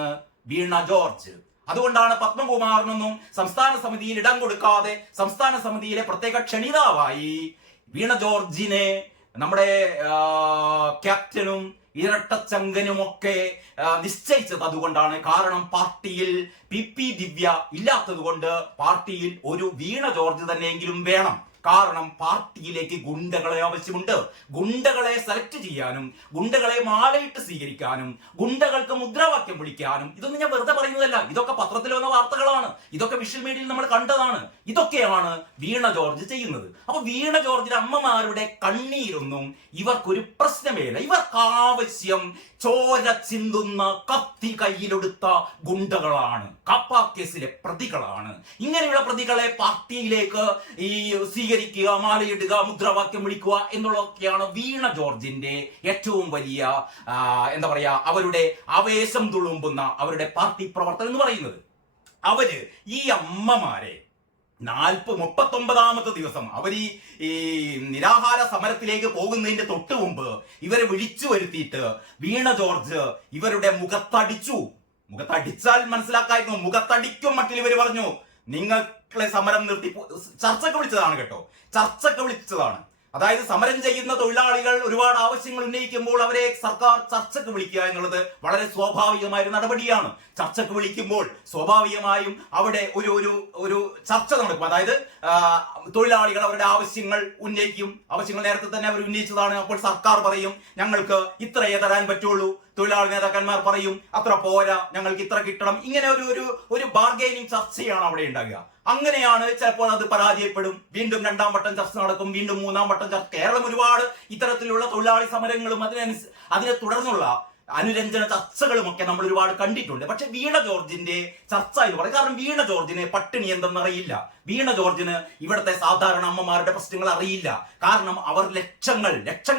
വീണ ജോർജ്. അതുകൊണ്ടാണ് പത്മകുമാറിനൊന്നും സംസ്ഥാന സമിതിയിൽ ഇടം കൊടുക്കാതെ സംസ്ഥാന സമിതിയിലെ പ്രത്യേക ക്ഷണിതാവായി വീണ ജോർജിനെ നമ്മുടെ ക്യാപ്റ്റനും ഇരട്ടച്ചങ്കനുമൊക്കെ നിശ്ചയിച്ചത് അതുകൊണ്ടാണ്. കാരണം പാർട്ടിയിൽ PP ദിവ്യ ഇല്ലാത്തത് കൊണ്ട് പാർട്ടിയിൽ ഒരു വീണ ജോർജ് തന്നെയെങ്കിലും വേണം. കാരണം പാർട്ടിയിലേക്ക് ഗുണ്ടകളെ ആവശ്യമുണ്ട്. ഗുണ്ടകളെ സെലക്ട് ചെയ്യാനും, ഗുണ്ടകളെ മാലയിട്ട് സ്വീകരിക്കാനും, ഗുണ്ടകൾക്ക് മുദ്രാവാക്യം വിളിക്കാനും. ഇതൊന്നും ഞാൻ വെറുതെ പറയുന്നതല്ല, ഇതൊക്കെ പത്രത്തിൽ വന്ന വാർത്തകളാണ്, ഇതൊക്കെ വിഷ്വൽ മീഡിയയിൽ നമ്മൾ കണ്ടതാണ്. ഇതൊക്കെയാണ് വീണ ജോർജ് ചെയ്യുന്നത്. അപ്പൊ വീണ ജോർജിന്റെ അമ്മമാരുടെ കണ്ണീരൊന്നും ഇവർക്കൊരു പ്രശ്നമേല. ഇവർക്ക് ആവശ്യം ചോര ചിന്തുന്ന കത്തി കയ്യിലെടുത്ത ഗുണ്ടകളാണ്, കപ്പ കേസിലെ പ്രതികളാണ്. ഇങ്ങനെയുള്ള പ്രതികളെ പാർട്ടിയിലേക്ക് സ്വീകരിക്കുക, മാലയിടുക, മുദ്രാവാക്യം വിളിക്കുക എന്നുള്ളതൊക്കെയാണ് വീണ ജോർജിന്റെ ഏറ്റവും വലിയ എന്താ പറയാ അവരുടെ ആവേശം തുളുമ്പുന്ന അവരുടെ പാർട്ടി പ്രവർത്തനം എന്ന് പറയുന്നത്. അവര് ഈ അമ്മമാരെ 39ാമത്തെ ദിവസം അവർ ഈ നിരാഹാര സമരത്തിലേക്ക് പോകുന്നതിന്റെ തൊട്ട് മുമ്പ് ഇവരെ വിളിച്ചു വരുത്തിയിട്ട് വീണ ജോർജ് ഇവരുടെ മുഖത്തടിച്ചാൽ മനസ്സിലാക്കായിരുന്നു. മുഖത്തടിക്കും മട്ടിൽ ഇവർ പറഞ്ഞു, നിങ്ങളെ സമരം നിർത്തി, ചർച്ചയ്ക്ക് വിളിച്ചതാണ് കേട്ടോ, ചർച്ചയ്ക്ക് വിളിച്ചതാണ്. അതായത് സമരം ചെയ്യുന്ന തൊഴിലാളികൾ ഒരുപാട് ആവശ്യങ്ങൾ ഉന്നയിക്കുമ്പോൾ അവരെ സർക്കാർ ചർച്ചയ്ക്ക് വിളിക്കുക എന്നുള്ളത് വളരെ സ്വാഭാവികമായ ഒരു നടപടിയാണ്. ചർച്ചയ്ക്ക് വിളിക്കുമ്പോൾ സ്വാഭാവികമായും അവിടെ ഒരു ചർച്ച നടക്കും. അതായത് തൊഴിലാളികൾ അവരുടെ ആവശ്യങ്ങൾ ഉന്നയിക്കും. ആവശ്യങ്ങൾ നേരത്തെ തന്നെ അവർ ഉന്നയിച്ചതാണ്. അപ്പോൾ സർക്കാർ പറയും ഞങ്ങൾക്ക് ഇത്രയേ തരാൻ പറ്റുള്ളൂ. തൊഴിലാളി നേതാക്കന്മാർ പറയും അത്ര പോരാ, ഞങ്ങൾക്ക് ഇത്ര കിട്ടണം. ഇങ്ങനെ ഒരു ബാർഗൈനിങ് ചർച്ചയാണ് അവിടെ ഉണ്ടാകുക. അങ്ങനെയാണ് ചിലപ്പോൾ അത് പരാജയപ്പെടും. വീണ്ടും 2ാം വട്ടം ചർച്ച നടക്കും, വീണ്ടും 3ാം വട്ടം ചർച്ച. കേരളം ഒരുപാട് ഇത്തരത്തിലുള്ള തൊഴിലാളി സമരങ്ങളും അതിനെ തുടർന്നുള്ള അനുരഞ്ജന ചർച്ചകളും ഒക്കെ നമ്മൾ ഒരുപാട് കണ്ടിട്ടുണ്ട്. പക്ഷെ വീണ ജോർജിന്റെ ചർച്ച എന്ന് പറയും. കാരണം വീണ ജോർജിന് പട്ടിണി എന്തെന്നറിയില്ല. വീണ ജോർജിന് ഇവിടുത്തെ സാധാരണ അമ്മമാരുടെ പ്രശ്നങ്ങൾ അറിയില്ല. കാരണം അവർ ലക്ഷങ്ങൾ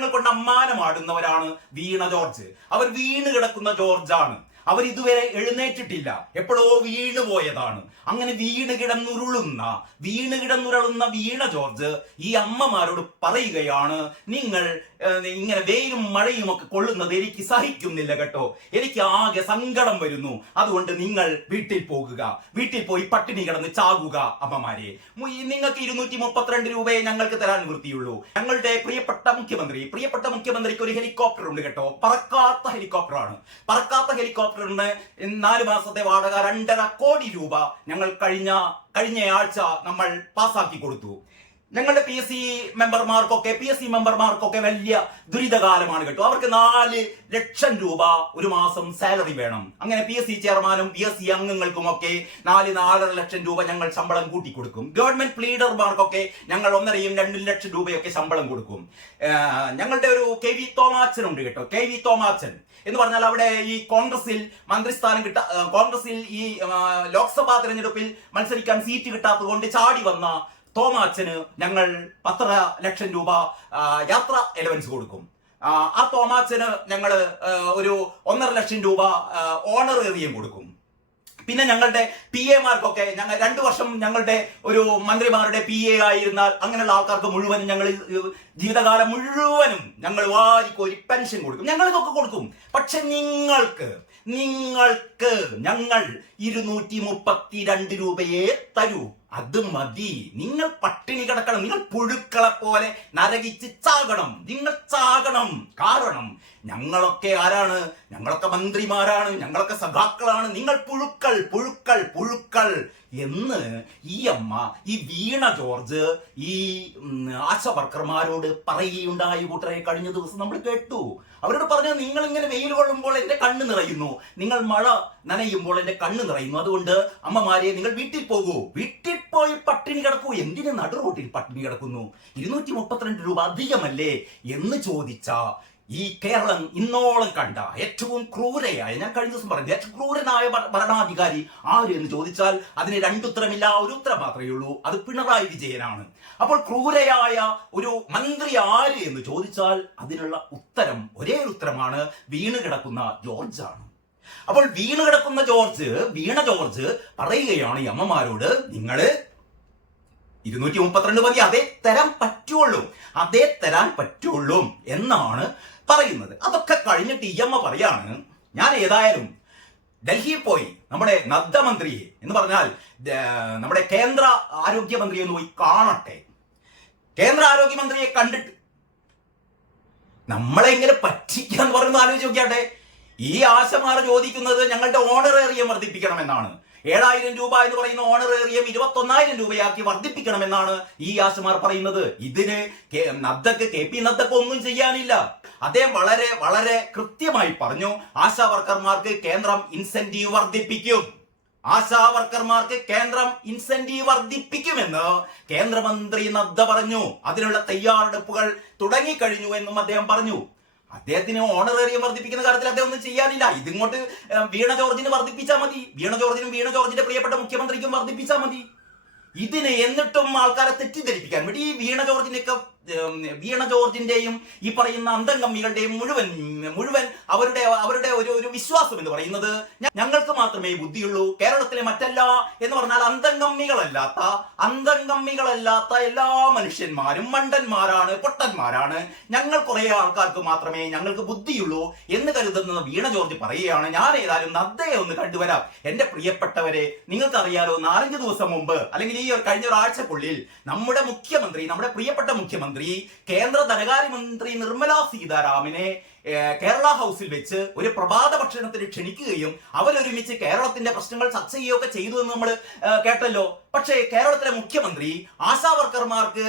കൊണ്ട് അമ്മാനമാടുന്നവരാണ് വീണ ജോർജ്. അവർ വീണ് കിടക്കുന്ന ജോർജാണ്. അവർ ഇതുവരെ എഴുന്നേറ്റിട്ടില്ല, എപ്പോഴോ വീണു പോയതാണ്. അങ്ങനെ വീണ് കിടന്നുരുളുന്ന വീണ ജോർജ് ഈ അമ്മമാരോട് പറയുകയാണ്, നിങ്ങൾ ഇങ്ങനെ വെയിലും മഴയും ഒക്കെ കൊള്ളുന്നത് എനിക്ക് സഹിക്കുന്നില്ല കേട്ടോ, എനിക്ക് ആകെ സങ്കടം വരുന്നു. അതുകൊണ്ട് നിങ്ങൾ വീട്ടിൽ പോകുക, വീട്ടിൽ പോയി പട്ടിണി കിടന്ന് ചാകുക. അമ്മമാരെ, നിങ്ങൾക്ക് 232 രൂപയെ ഞങ്ങൾക്ക് തരാൻ വൃത്തിയുള്ളൂ. ഞങ്ങളുടെ പ്രിയപ്പെട്ട മുഖ്യമന്ത്രിക്ക് ഒരു ഹെലികോപ്റ്റർ ഉണ്ട് കേട്ടോ. പറക്കാത്ത ഹെലികോപ്റ്ററാണ്. ഹെലികോപ്റ്ററിന് 4 മാസത്തെ വാടക 2.5 കോടി രൂപ ഞങ്ങൾ കഴിഞ്ഞയാഴ്ച നമ്മൾ പാസ്സാക്കി കൊടുത്തു. ഞങ്ങളുടെ പി എസ് സി മെമ്പർമാർക്കൊക്കെ വലിയ ദുരിതകാലമാണ് കേട്ടോ. അവർക്ക് 4 ലക്ഷം രൂപ ഒരു മാസം സാലറി വേണം. അങ്ങനെ പി എസ് സി ചെയർമാനും പി എസ് സി അംഗങ്ങൾക്കുമൊക്കെ 4-4.5 ലക്ഷം രൂപ ഞങ്ങൾ ശമ്പളം കൂട്ടിക്കൊടുക്കും. ഗവൺമെന്റ് പ്ലീഡർമാർക്കൊക്കെ ഞങ്ങൾ 1.5-2 ലക്ഷം രൂപയൊക്കെ ശമ്പളം കൊടുക്കും. ഞങ്ങളുടെ ഒരു കെ വി തോമാച്ചൻ ഉണ്ട് കേട്ടോ. കെ വി തോമാച്ചൻ എന്ന് പറഞ്ഞാൽ അവിടെ ഈ കോൺഗ്രസിൽ മന്ത്രിസ്ഥാനം കോൺഗ്രസിൽ ഈ ലോക്സഭാ തെരഞ്ഞെടുപ്പിൽ മത്സരിക്കാൻ സീറ്റ് കിട്ടാത്തത് കൊണ്ട് ചാടി വന്ന തോമാച്ചന് ഞങ്ങൾ 10 ലക്ഷം രൂപ യാത്ര അലവൻസ് കൊടുക്കും. ആ തോമാച്ചന് ഞങ്ങൾ ഒരു 1.5 ലക്ഷം രൂപ ഓണറേറിയം കൊടുക്കും. പിന്നെ ഞങ്ങളുടെ പി എമാർക്കൊക്കെ ഞങ്ങൾ 2 വർഷം ഞങ്ങളുടെ ഒരു മന്ത്രിമാരുടെ പി എ ആയിരുന്നാൽ അങ്ങനെയുള്ള ആൾക്കാർക്ക് മുഴുവനും ഞങ്ങൾ ജീവിതകാലം മുഴുവനും ഞങ്ങൾ വാരിക്കോരി പെൻഷൻ കൊടുക്കും. ഞങ്ങൾ ഇതൊക്കെ കൊടുക്കും. പക്ഷെ നിങ്ങൾക്ക് ഞങ്ങൾ 232 രൂപയെ തരൂ. അത് മതി. നിങ്ങൾ പട്ടിണി കിടക്കണം. നിങ്ങൾ പുഴുക്കളെ പോലെ നരകിച്ച് ചാകണം. നിങ്ങൾ ചാകണം. കാരണം ഞങ്ങളൊക്കെ ആരാണ്? ഞങ്ങളൊക്കെ മന്ത്രിമാരാണ്, ഞങ്ങളൊക്കെ സഖാക്കളാണ്. നിങ്ങൾ പുഴുക്കൾ എന്ന് ഈ അമ്മ, ഈ വീണ ജോർജ് ഈ ആശാ വർക്കർമാരോട് പറയുകയുണ്ടായി കൂട്ടരെ. കഴിഞ്ഞ ദിവസം നമ്മൾ കേട്ടു. അവരോട് പറഞ്ഞാൽ നിങ്ങൾ ഇങ്ങനെ വെയിൽ കൊള്ളുമ്പോൾ എന്റെ കണ്ണ് നിറയുന്നു, നിങ്ങൾ മഴ നനയുമ്പോൾ എന്റെ കണ്ണ് നിറയുന്നു. അതുകൊണ്ട് അമ്മമാരെ നിങ്ങൾ വീട്ടിൽ പോകൂ, വീട്ടിൽ പോയി പട്ടിണി കിടക്കൂ. എന്തിന് നടു റോട്ടിൽ പട്ടിണി കിടക്കുന്നു? 232 രൂപ അധികമല്ലേ എന്ന് ചോദിച്ച ഈ കേരളം ഇന്നോളം കണ്ട ഏറ്റവും ക്രൂരയായ, ഞാൻ കഴിഞ്ഞ ദിവസം പറഞ്ഞു, ഏറ്റവും ക്രൂരനായ ഭരണാധികാരി ആര് എന്ന് ചോദിച്ചാൽ അതിന് 2 ഉത്തരമില്ല, ഒരു ഉത്തരം മാത്രമേ ഉള്ളൂ. അത് പിണറായി വിജയനാണ്. അപ്പോൾ ക്രൂരയായ ഒരു മന്ത്രി ആര് എന്ന് ചോദിച്ചാൽ അതിനുള്ള ഉത്തരം, ഒരേ ഉത്തരമാണ്, വീണ് കിടക്കുന്ന ജോർജാണ്. അപ്പോൾ വീണ് കിടക്കുന്ന വീണ ജോർജ് പറയുകയാണ് ഈ അമ്മമാരോട്, നിങ്ങള് 232 മതി, അതേ തരാൻ പറ്റുള്ളൂ എന്നാണ് പറയുന്നത്. അതൊക്കെ കഴിഞ്ഞിട്ട് ഈ അമ്മ പറയാണ്, ഞാൻ ഏതായാലും ഡൽഹിയിൽ പോയി നമ്മുടെ നദ്ദ മന്ത്രിയെ എന്ന് പറഞ്ഞാൽ നമ്മുടെ കേന്ദ്ര ആരോഗ്യമന്ത്രിയെ ഒന്ന് പോയി കാണട്ടെ. കേന്ദ്ര ആരോഗ്യമന്ത്രിയെ കണ്ടിട്ട് നമ്മളെ ഇങ്ങനെ പറ്റിക്കാന്ന് പറയുന്നത് ആലോചിച്ച് നോക്കിയാട്ടെ. ഈ ആശമാർ ചോദിക്കുന്നത് ഞങ്ങളുടെ ഓണറേറിയം വർദ്ധിപ്പിക്കണമെന്നാണ്. 7,000 രൂപ എന്ന് പറയുന്ന ഓണറേറിയം 21,000 രൂപയാക്കി വർദ്ധിപ്പിക്കണമെന്നാണ് ഈ ആശമാർ പറയുന്നത്. ഇതിന് കെ പി നദ്ദക്ക് ഒന്നും ചെയ്യാനില്ല. അദ്ദേഹം വളരെ വളരെ കൃത്യമായി പറഞ്ഞു, ആശാ വർക്കർമാർക്ക് കേന്ദ്രം ഇൻസെന്റീവ് വർദ്ധിപ്പിക്കും. ആശാ വർക്കർമാർക്ക് കേന്ദ്രം ഇൻസെന്റീവ് വർദ്ധിപ്പിക്കുമെന്ന് കേന്ദ്രമന്ത്രി നദ്ദ പറഞ്ഞു. അതിനുള്ള തയ്യാറെടുപ്പുകൾ തുടങ്ങിക്കഴിഞ്ഞു എന്നും അദ്ദേഹം പറഞ്ഞു. അദ്ദേഹത്തിന് ഓണറേറിയം വർദ്ധിപ്പിക്കുന്ന കാര്യത്തിൽ അദ്ദേഹം ഒന്നും ചെയ്യാനില്ല. ഇതിങ്ങോട്ട് വീണ ജോർജിന് വർദ്ധിപ്പിച്ചാൽ മതി. വീണ ജോർജിന്റെ പ്രിയപ്പെട്ട മുഖ്യമന്ത്രിക്കും വർദ്ധിപ്പിച്ചാൽ മതി. ഇതിന് എന്നിട്ടും ആൾക്കാരെ തെറ്റിദ്ധരിപ്പിക്കാൻ വേണ്ടി ഈ വീണ ജോർജിന്റെയും ഈ പറയുന്ന അന്തംഗമ്മികളുടെയും മുഴുവൻ അവരുടെ ഒരു വിശ്വാസം എന്ന് പറയുന്നത് ഞങ്ങൾക്ക് മാത്രമേ ബുദ്ധിയുള്ളൂ, കേരളത്തിലെ മറ്റല്ല എന്ന് പറഞ്ഞാൽ അന്തംഗമ്മികളല്ലാത്ത എല്ലാ മനുഷ്യന്മാരും മണ്ടന്മാരാണ്, പൊട്ടന്മാരാണ്. ഞങ്ങൾ കുറെ ആൾക്കാർക്ക് മാത്രമേ ഞങ്ങൾക്ക് ബുദ്ധിയുള്ളൂ എന്ന് കരുതുന്ന വീണ ജോർജ് പറയുകയാണ്, ഞാൻ ഏതായാലും നദ്ദയെ ഒന്ന് കണ്ടുവരാം. എന്റെ പ്രിയപ്പെട്ടവരെ, നിങ്ങൾക്കറിയാലോ, 4 ദിവസം മുമ്പ് അല്ലെങ്കിൽ ഈ കഴിഞ്ഞ ഒരാഴ്ചക്കുള്ളിൽ നമ്മുടെ പ്രിയപ്പെട്ട മുഖ്യമന്ത്രി കേന്ദ്ര ധനകാര്യമന്ത്രി നിർമ്മലാ സീതാരാമനെ കേരള ഹൗസിൽ വെച്ച് ഒരു പ്രഭാത ഭക്ഷണത്തിന് ക്ഷണിക്കുകയും അവരൊരുമിച്ച് കേരളത്തിന്റെ പ്രശ്നങ്ങൾ ചർച്ച ചെയ്യുകയൊക്കെ ചെയ്തു എന്ന് നമ്മൾ കേട്ടല്ലോ. പക്ഷേ കേരളത്തിലെ മുഖ്യമന്ത്രി ആശാ വർക്കർമാർക്ക്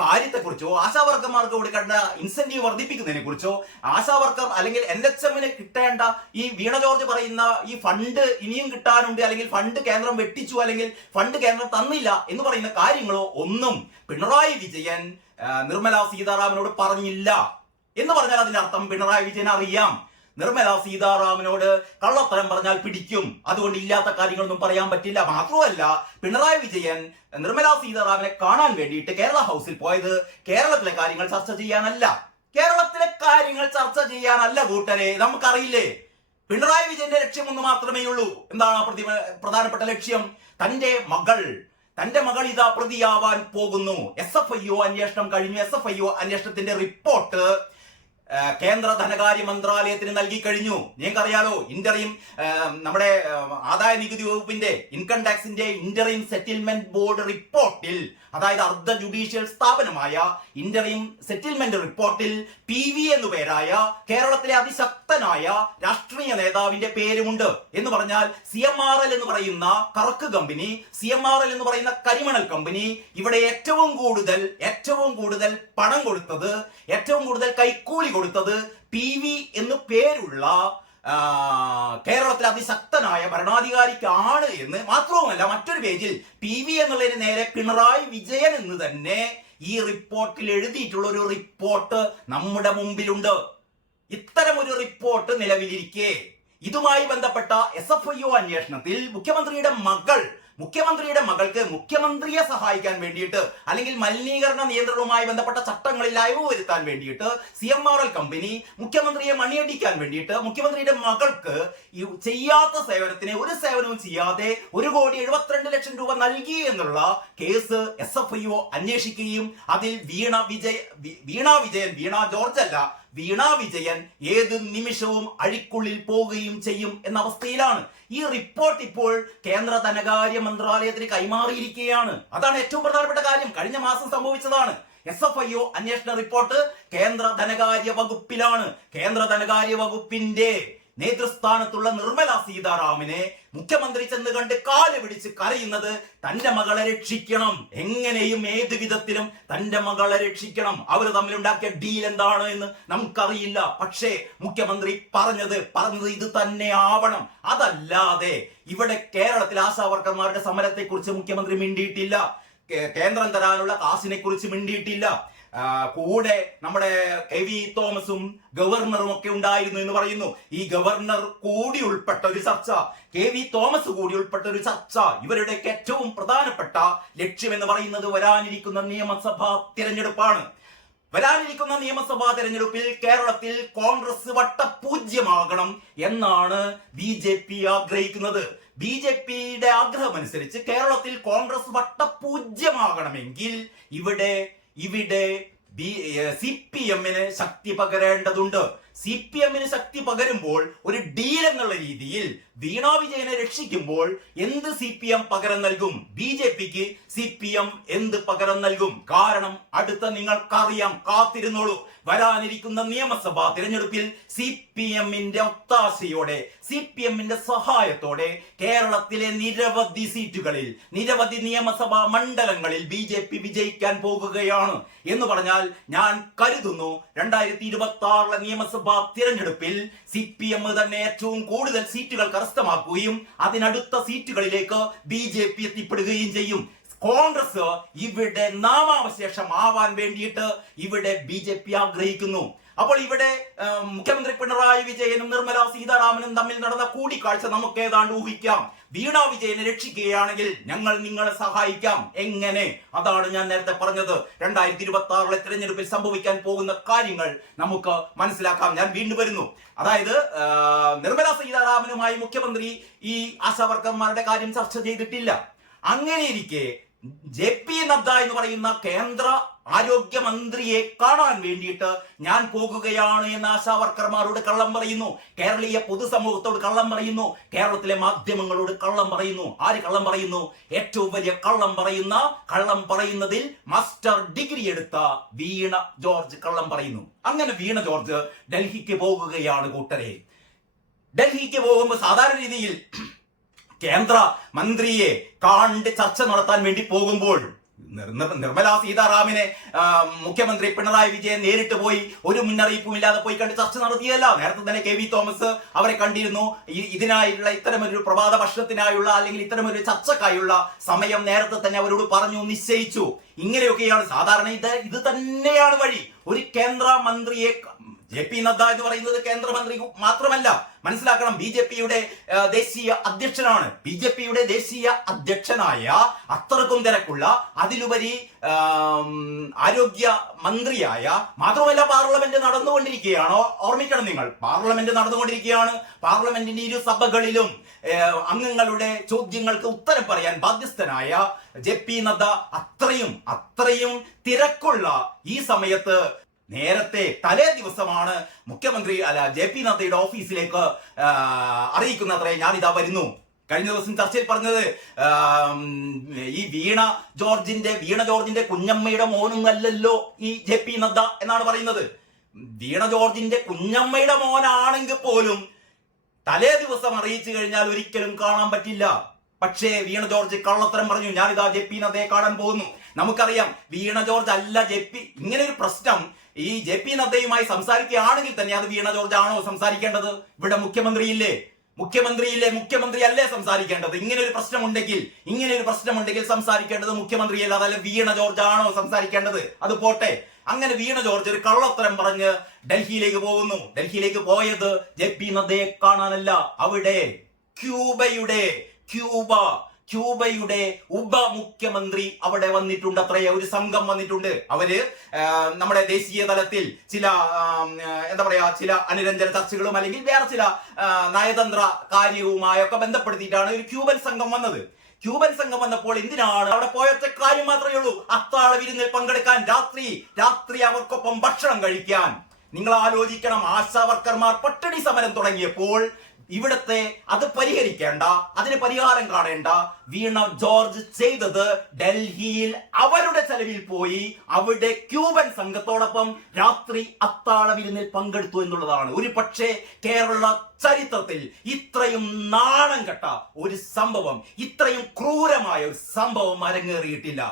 കാര്യത്തെക്കുറിച്ചോ ആശാ വർക്കർമാർക്ക് കൊടുക്കേണ്ട ഇൻസെന്റീവ് വർദ്ധിപ്പിക്കുന്നതിനെ കുറിച്ചോ ആശാ വർക്കർ അല്ലെങ്കിൽ NHMന് കിട്ടേണ്ട ഈ വീണ ജോർജ് പറയുന്ന ഈ ഫണ്ട് ഇനിയും കിട്ടാനുണ്ട്, അല്ലെങ്കിൽ ഫണ്ട് കേന്ദ്രം വെട്ടിച്ചു, അല്ലെങ്കിൽ ഫണ്ട് കേന്ദ്രം തന്നില്ല എന്ന് പറയുന്ന കാര്യങ്ങളോ ഒന്നും പിണറായി വിജയൻ നിർമ്മലാ സീതാരാമനോട് പറഞ്ഞില്ല എന്ന് പറഞ്ഞാൽ അതിന്റെ അർത്ഥം പിണറായി വിജയൻ അറിയാം നിർമ്മലാ സീതാരാമനോട് കള്ളത്തരം പറഞ്ഞാൽ പിടിക്കും, അതുകൊണ്ട് ഇല്ലാത്ത കാര്യങ്ങളൊന്നും പറയാൻ പറ്റില്ല. മാത്രമല്ല, പിണറായി വിജയൻ നിർമ്മലാ സീതാരാമനെ കാണാൻ വേണ്ടിയിട്ട് കേരള ഹൗസിൽ പോയത് കേരളത്തിലെ കാര്യങ്ങൾ ചർച്ച ചെയ്യാനല്ല കൂട്ടരെ. നമുക്കറിയില്ലേ, പിണറായി വിജയന്റെ ലക്ഷ്യം ഒന്ന് മാത്രമേ ഉള്ളൂ. എന്താണ് പ്രധാനപ്പെട്ട ലക്ഷ്യം? തന്റെ മകൾ ഇതാ പ്രതിയാവാൻ പോകുന്നു. SFIO അന്വേഷണം കഴിഞ്ഞു. SFIO അന്വേഷണത്തിന്റെ റിപ്പോർട്ട് കേന്ദ്ര ധനകാര്യ മന്ത്രാലയത്തിന് നൽകി കഴിഞ്ഞു. നിങ്ങൾക്കറിയാലോ, ഇന്ററിം നമ്മുടെ ആദായ നികുതി വകുപ്പിന്റെ ഇൻകം ടാക്സിന്റെ ഇന്ററിം സെറ്റിൽമെന്റ് ബോർഡ് റിപ്പോർട്ടിൽ, അതായത് അർദ്ധ ജുഡീഷ്യൽ സ്ഥാപനമായ ഇന്ററിം സെറ്റിൽമെന്റ് റിപ്പോർട്ടിൽ PV എന്നു പേരായ കേരളത്തിലെ അതിശക്തനായ രാഷ്ട്രീയ നേതാവിന്റെ പേരുമുണ്ട്. എന്ന് പറഞ്ഞാൽ CMRL എന്ന് പറയുന്ന കറക്ക് കമ്പനി, CMRL എന്ന് പറയുന്ന കരിമണൽ കമ്പനി ഇവിടെ ഏറ്റവും കൂടുതൽ പണം കൊടുത്തത്, ഏറ്റവും കൂടുതൽ കൈക്കൂലി കൊടുത്തത് PV എന്ന് പേരുള്ള കേരളത്തിലെ അതിശക്തനായ ഭരണാധികാരിക്കാണ് എന്ന് മാത്രവുമല്ല, മറ്റൊരു പേജിൽ PV എന്നുള്ളതിന് നേരെ പിണറായി വിജയൻ എന്ന് തന്നെ ഈ റിപ്പോർട്ടിൽ എഴുതിയിട്ടുള്ള ഒരു റിപ്പോർട്ട് നമ്മുടെ മുമ്പിലുണ്ട്. ഇത്തരമൊരു റിപ്പോർട്ട് നിലവിലിരിക്കെ ഇതുമായി ബന്ധപ്പെട്ട SFIO അന്വേഷണത്തിൽ മുഖ്യമന്ത്രിയുടെ മകൾക്ക് മുഖ്യമന്ത്രിയെ സഹായിക്കാൻ വേണ്ടിയിട്ട്, അല്ലെങ്കിൽ മലിനീകരണ നിയന്ത്രണവുമായി ബന്ധപ്പെട്ട ചട്ടങ്ങളിൽ അയവ് വരുത്താൻ വേണ്ടിയിട്ട് CMRL കമ്പനി മുഖ്യമന്ത്രിയെ മണിയടിക്കാൻ വേണ്ടിയിട്ട് മുഖ്യമന്ത്രിയുടെ മകൾക്ക് ചെയ്യാത്ത സേവനത്തിന് ഒരു സേവനവും ചെയ്യാതെ 1,72,00,000 രൂപ നൽകി എന്നുള്ള കേസ് SFIO അന്വേഷിക്കുകയും അതിൽ വീണ വിജയൻ ഏത് നിമിഷവും അഴിക്കുള്ളിൽ പോവുകയും ചെയ്യും എന്ന അവസ്ഥയിലാണ്. ഈ റിപ്പോർട്ട് ഇപ്പോൾ കേന്ദ്ര ധനകാര്യ മന്ത്രാലയത്തിന് കൈമാറിയിരിക്കുകയാണ്. അതാണ് ഏറ്റവും പ്രധാനപ്പെട്ട കാര്യം. കഴിഞ്ഞ മാസം സംഭവിച്ചതാണ്. SFIO അന്വേഷണ റിപ്പോർട്ട് കേന്ദ്ര ധനകാര്യ വകുപ്പിലാണ്. കേന്ദ്ര ധനകാര്യ വകുപ്പിന്റെ നേതൃസ്ഥാനത്തുള്ള നിർമ്മല സീതാരാമനെ മുഖ്യമന്ത്രി ചെന്ന് കണ്ട് കാല് പിടിച്ച് കരയുന്നത് തന്റെ മകളെ രക്ഷിക്കണം, എങ്ങനെയും ഏത് വിധത്തിലും തന്റെ മകളെ രക്ഷിക്കണം. അവർ തമ്മിലുണ്ടാക്കിയ ഡീൽ എന്താണ് എന്ന് നമുക്കറിയില്ല. പക്ഷേ മുഖ്യമന്ത്രി പറഞ്ഞത് ഇത് തന്നെ ആവണം. അതല്ലാതെ ഇവിടെ കേരളത്തിൽ ആശാവർക്കർമാരുടെ സമരത്തെ കുറിച്ച് മുഖ്യമന്ത്രി മിണ്ടിയിട്ടില്ല. കേന്ദ്രം തരാനുള്ള കാശിനെ കുറിച്ച് മിണ്ടിയിട്ടില്ല. കൂടെ നമ്മുടെ KV തോമസും ഗവർണറും ഒക്കെ ഉണ്ടായിരുന്നു എന്ന് പറയുന്നു. ഈ ഗവർണർ കൂടി ഉൾപ്പെട്ട ഒരു ചർച്ച, KV തോമസ് കൂടി ഉൾപ്പെട്ട ഒരു ചർച്ച, ഇവരുടെ ഏറ്റവും പ്രധാനപ്പെട്ട ലക്ഷ്യം എന്ന് പറയുന്നത് വരാനിരിക്കുന്ന നിയമസഭാ തിരഞ്ഞെടുപ്പാണ്. വരാനിരിക്കുന്ന നിയമസഭാ തെരഞ്ഞെടുപ്പിൽ കേരളത്തിൽ കോൺഗ്രസ് വട്ടപൂജ്യമാകണം എന്നാണ് BJP ആഗ്രഹിക്കുന്നത്. BJPയുടെ ആഗ്രഹമനുസരിച്ച് കേരളത്തിൽ കോൺഗ്രസ് വട്ടപൂജ്യമാകണമെങ്കിൽ ഇവിടെ CPM-ന് ശക്തി പകരേണ്ടതുണ്ട്. CPM-ന് ശക്തി പകരുമ്പോൾ ഒരു ഡീൽ എന്നുള്ള രീതിയിൽ വീണ വിജയനെ രക്ഷിക്കുമ്പോൾ എന്ത് CPM പകരം നൽകും? BJPക്ക് CPM എന്ത് പകരം നൽകും? കാരണം അടുത്ത നിങ്ങൾക്കറിയാം, കാത്തിരുന്നോളൂ. വരാനിരിക്കുന്ന നിയമസഭാ തിരഞ്ഞെടുപ്പിൽ CPM-ന്റെ ഒത്താശയോടെ, CPM-ന്റെ സഹായത്തോടെ കേരളത്തിലെ നിരവധി സീറ്റുകളിൽ, നിരവധി നിയമസഭാ മണ്ഡലങ്ങളിൽ BJP വിജയിക്കാൻ പോകുകയാണ് എന്ന് പറഞ്ഞാൽ ഞാൻ കരുതുന്നു 2026 നിയമസഭാ തിരഞ്ഞെടുപ്പിൽ CPM തന്നെ ഏറ്റവും കൂടുതൽ സീറ്റുകൾ കരസ്ഥമാക്കുകയും അതിനടുത്ത സീറ്റുകളിലേക്ക് BJP എത്തിപ്പെടുകയും ചെയ്യും. കോൺഗ്രസ് ഇവിടെ നാമാവശേഷം ആവാൻ വേണ്ടിയിട്ട് ഇവിടെ BJP ആഗ്രഹിക്കുന്നു. അപ്പോൾ ഇവിടെ മുഖ്യമന്ത്രി പിണറായി വിജയനും നിർമ്മല സീതാരാമനും തമ്മിൽ നടന്ന കൂടിക്കാഴ്ച നമുക്ക് ഏതാണ്ട് ഊഹിക്കാം. വീണ വിജയനെ രക്ഷിക്കുകയാണെങ്കിൽ ഞങ്ങൾ നിങ്ങളെ സഹായിക്കാം. എങ്ങനെ? അതാണ് ഞാൻ നേരത്തെ പറഞ്ഞത്. 2026 തിരഞ്ഞെടുപ്പിൽ സംഭവിക്കാൻ പോകുന്ന കാര്യങ്ങൾ നമുക്ക് മനസ്സിലാക്കാം. ഞാൻ വീണ്ടും വരുന്നു. അതായത് നിർമ്മല സീതാരാമനുമായി മുഖ്യമന്ത്രി ഈ ആശാവർക്കർമാരുടെ കാര്യം ചർച്ച ചെയ്തിട്ടില്ല. അങ്ങനെയിരിക്കെ JP നദ്ദ എന്ന് പറയുന്ന കേന്ദ്ര ആരോഗ്യമന്ത്രിയെ കാണാൻ വേണ്ടിയിട്ട് ഞാൻ പോകുകയാണ് എന്ന് ആശാവർക്കർമാരോട് കള്ളം പറയുന്നു. കേരളീയ പൊതുസമൂഹത്തോട് കള്ളം പറയുന്നു. കേരളത്തിലെ മാധ്യമങ്ങളോട് കള്ളം പറയുന്നു. ആര് കള്ളം പറയുന്നു? ഏറ്റവും വലിയ കള്ളം പറയുന്നതിൽ മാസ്റ്റർ ഡിഗ്രി എടുത്ത വീണ ജോർജ് കള്ളം പറയുന്നു. അങ്ങനെ വീണ ജോർജ് ഡൽഹിക്ക് പോകുകയാണ് കൂട്ടരെ. ഡൽഹിക്ക് പോകുമ്പോൾ സാധാരണ രീതിയിൽ കേന്ദ്ര മന്ത്രിയെ കണ്ട് ചർച്ച നടത്താൻ വേണ്ടി പോകുമ്പോൾ നിർമ്മല സീതാരാമനെ മുഖ്യമന്ത്രി പിണറായി വിജയൻ നേരിട്ട് പോയി ഒരു മുന്നറിയിപ്പും ഇല്ലാതെ പോയി കണ്ട് ചർച്ച നടത്തിയല്ല. നേരത്തെ തന്നെ KV തോമസ് അവരെ കണ്ടിരുന്നു. ഇതിനായുള്ള ഇത്തരമൊരു പ്രഭാത ഭക്ഷണത്തിനായുള്ള അല്ലെങ്കിൽ ഇത്തരമൊരു ചർച്ചക്കായുള്ള സമയം നേരത്തെ തന്നെ അവരോട് പറഞ്ഞു, നിശ്ചയിച്ചു. ഇങ്ങനെയൊക്കെയാണ് സാധാരണ. ഇത് തന്നെയാണ് വഴി. ഒരു കേന്ദ്ര മന്ത്രിയെ JP നദ്ദ എന്ന് പറയുന്നത് കേന്ദ്രമന്ത്രി മാത്രമല്ല, മനസ്സിലാക്കണം, BJPയുടെ ദേശീയ അധ്യക്ഷനാണ്. BJPയുടെ ദേശീയ അധ്യക്ഷനായ അത്രക്കും തിരക്കുള്ള, അതിലുപരി ആരോഗ്യ മന്ത്രിയായ, മാത്രമല്ല പാർലമെന്റ് നടന്നുകൊണ്ടിരിക്കുകയാണോ? ഓർമ്മിക്കണം നിങ്ങൾ, പാർലമെന്റ് നടന്നുകൊണ്ടിരിക്കുകയാണ്. പാർലമെന്റിന്റെ ഇരു സഭകളിലും അംഗങ്ങളുടെ ചോദ്യങ്ങൾക്ക് ഉത്തരം പറയാൻ ബാധ്യസ്ഥനായ JP നദ്ദ അത്രയും തിരക്കുള്ള ഈ സമയത്ത് നേരത്തെ തലേ ദിവസമാണ് മുഖ്യമന്ത്രി JP നദ്ദയുടെ ഓഫീസിലേക്ക് അറിയിക്കുന്നത്രേ ഞാനിതാ വരുന്നു. കഴിഞ്ഞ ദിവസം ചർച്ചയിൽ പറഞ്ഞത് ഈ വീണ ജോർജിന്റെ കുഞ്ഞമ്മയുടെ മോനൊന്നല്ലല്ലോ ഈ JP നദ്ദ എന്നാണ് പറയുന്നത്. വീണ ജോർജിന്റെ കുഞ്ഞമ്മയുടെ മോനാണെങ്കിൽ പോലും തലേ ദിവസം അറിയിച്ചു കഴിഞ്ഞാൽ ഒരിക്കലും കാണാൻ പറ്റില്ല. പക്ഷേ വീണ ജോർജ് കള്ളത്തരം പറഞ്ഞു, ഞാനിതാ JP നദ്ദയെ കാണാൻ പോകുന്നു. നമുക്കറിയാം വീണ ജോർജ് അല്ല ഇങ്ങനെ ഒരു പ്രശ്നം ഈ JP നദ്ദയുമായി സംസാരിക്കുകയാണെങ്കിൽ തന്നെ അത് വീണ ജോർജ് ആണോ സംസാരിക്കേണ്ടത്? ഇവിടെ മുഖ്യമന്ത്രി അല്ലേ സംസാരിക്കേണ്ടത്? ഇങ്ങനെ ഒരു പ്രശ്നമുണ്ടെങ്കിൽ സംസാരിക്കേണ്ടത് മുഖ്യമന്ത്രിയല്ല, അതല്ല വീണ ജോർജ് ആണോ സംസാരിക്കേണ്ടത്? അത് പോട്ടെ. അങ്ങനെ വീണ ജോർജ് ഒരു കള്ളത്തരം പറഞ്ഞ് ഡൽഹിയിലേക്ക് പോകുന്നു. ഡൽഹിയിലേക്ക് പോയത് JP നദ്ദയെ കാണാനല്ല, അവിടെ ക്യൂബയുടെ ഉപമുഖ്യമന്ത്രി അവിടെ വന്നിട്ടുണ്ട്. അത്രയേ, ഒരു സംഘം വന്നിട്ടുണ്ട്. അവര് നമ്മുടെ ദേശീയ തലത്തിൽ ചില ചില അനുരഞ്ജന ചർച്ചകളും അല്ലെങ്കിൽ വേറെ ചില നയതന്ത്ര കാര്യവുമായൊക്കെ ബന്ധപ്പെടുത്തിയിട്ടാണ് ഒരു ക്യൂബൻ സംഘം വന്നത്. ക്യൂബൻ സംഘം വന്നപ്പോൾ എന്തിനാണ് അവിടെ പോയൊറ്റ കാര്യം മാത്രമേ ഉള്ളൂ, അത്താഴ വിരുന്നിൽ പങ്കെടുക്കാൻ, രാത്രി അവർക്കൊപ്പം ഭക്ഷണം കഴിക്കാൻ. നിങ്ങൾ ആലോചിക്കണം, ആശാവർക്കർമാർ പട്ടിണി സമരം തുടങ്ങിയപ്പോൾ ഇവിടത്തെ അതിന് പരിഹാരം കാണേണ്ട വീണ ജോർജ് ചെയ്തത് ഡൽഹിയിൽ അവരുടെ ചെലവിൽ പോയി അവിടെ ക്യൂബൻ സംഘത്തോടൊപ്പം രാത്രി അത്താഴ വിരുന്നിൽ പങ്കെടുത്തു എന്നുള്ളതാണ്. ഒരു പക്ഷേ കേരള ചരിത്രത്തിൽ ഇത്രയും നാണം കെട്ട ഒരു സംഭവം, ഇത്രയും ക്രൂരമായ ഒരു സംഭവം അരങ്ങേറിയിട്ടില്ല.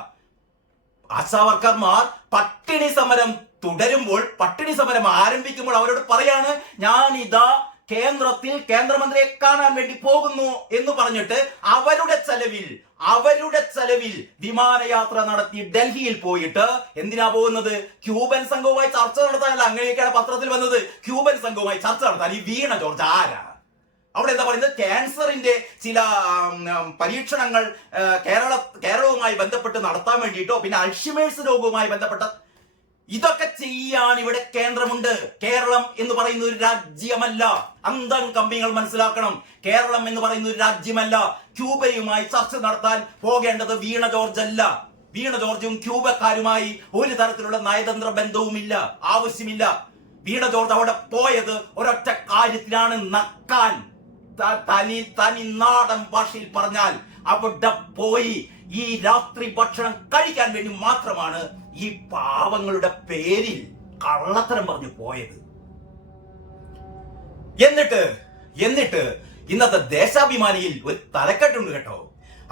ആശാവർക്കർമാർ പട്ടിണി സമരം തുടരുമ്പോൾ, പട്ടിണി സമരം ആരംഭിക്കുമ്പോൾ അവരോട് പറയാണ്, ഞാനിതാ കേന്ദ്രത്തിൽ കേന്ദ്രമന്ത്രിയെ കാണാൻ വേണ്ടി പോകുന്നു എന്ന് പറഞ്ഞിട്ട് അവരുടെ ചെലവിൽ വിമാനയാത്ര നടത്തി ഡൽഹിയിൽ പോയിട്ട് എന്തിനാ പോകുന്നത്? ക്യൂബൻ സംഘവുമായി ചർച്ച നടത്താനല്ല. അങ്ങനെയൊക്കെയാണ് പത്രത്തിൽ വന്നത്. ക്യൂബൻ സംഘവുമായി ചർച്ച നടത്താൻ ഈ വീണ ജോർജ് ആരാണ്? അവിടെ എന്താ പറയുന്നത്? ക്യാൻസറിന്റെ ചില പരീക്ഷണങ്ങൾ കേരളവുമായി ബന്ധപ്പെട്ട് നടത്താൻ വേണ്ടിയിട്ടോ, പിന്നെ അൾഷിമേഴ്സ് രോഗവുമായി ബന്ധപ്പെട്ട ഇതൊക്കെ ചെയ്യാൻ ഇവിടെ കേന്ദ്രമുണ്ട്. കേരളം എന്ന് പറയുന്ന ഒരു രാജ്യമല്ല. അന്തം കമ്പികൾ മനസ്സിലാക്കണം. കേരളം എന്ന് പറയുന്ന ഒരു രാജ്യമല്ല. ക്യൂബയുമായി ചർച്ച നടത്താൻ പോകേണ്ടത് വീണ ജോർജ് അല്ല. വീണ ജോർജും ക്യൂബക്കാരുമായി ഒരു തരത്തിലുള്ള നയതന്ത്ര ബന്ധവുമില്ല, ആവശ്യമില്ല. വീണ ജോർജ് അവിടെ പോയത് ഒരൊറ്റ കാര്യത്തിലാണ്, നക്കാൻ. തനി നാടൻ ഭാഷയിൽ പറഞ്ഞാൽ അവിടെ പോയി ഈ രാത്രി ഭക്ഷണം കഴിക്കാൻ വേണ്ടി മാത്രമാണ് ഈ പാവങ്ങളുടെ പേരിൽ കള്ളത്തരം പറഞ്ഞു പോയത്. എന്നിട്ട് ഇന്നത്തെ ദേശാഭിമാനിയിൽ ഒരു തലക്കെട്ടുണ്ട് കേട്ടോ.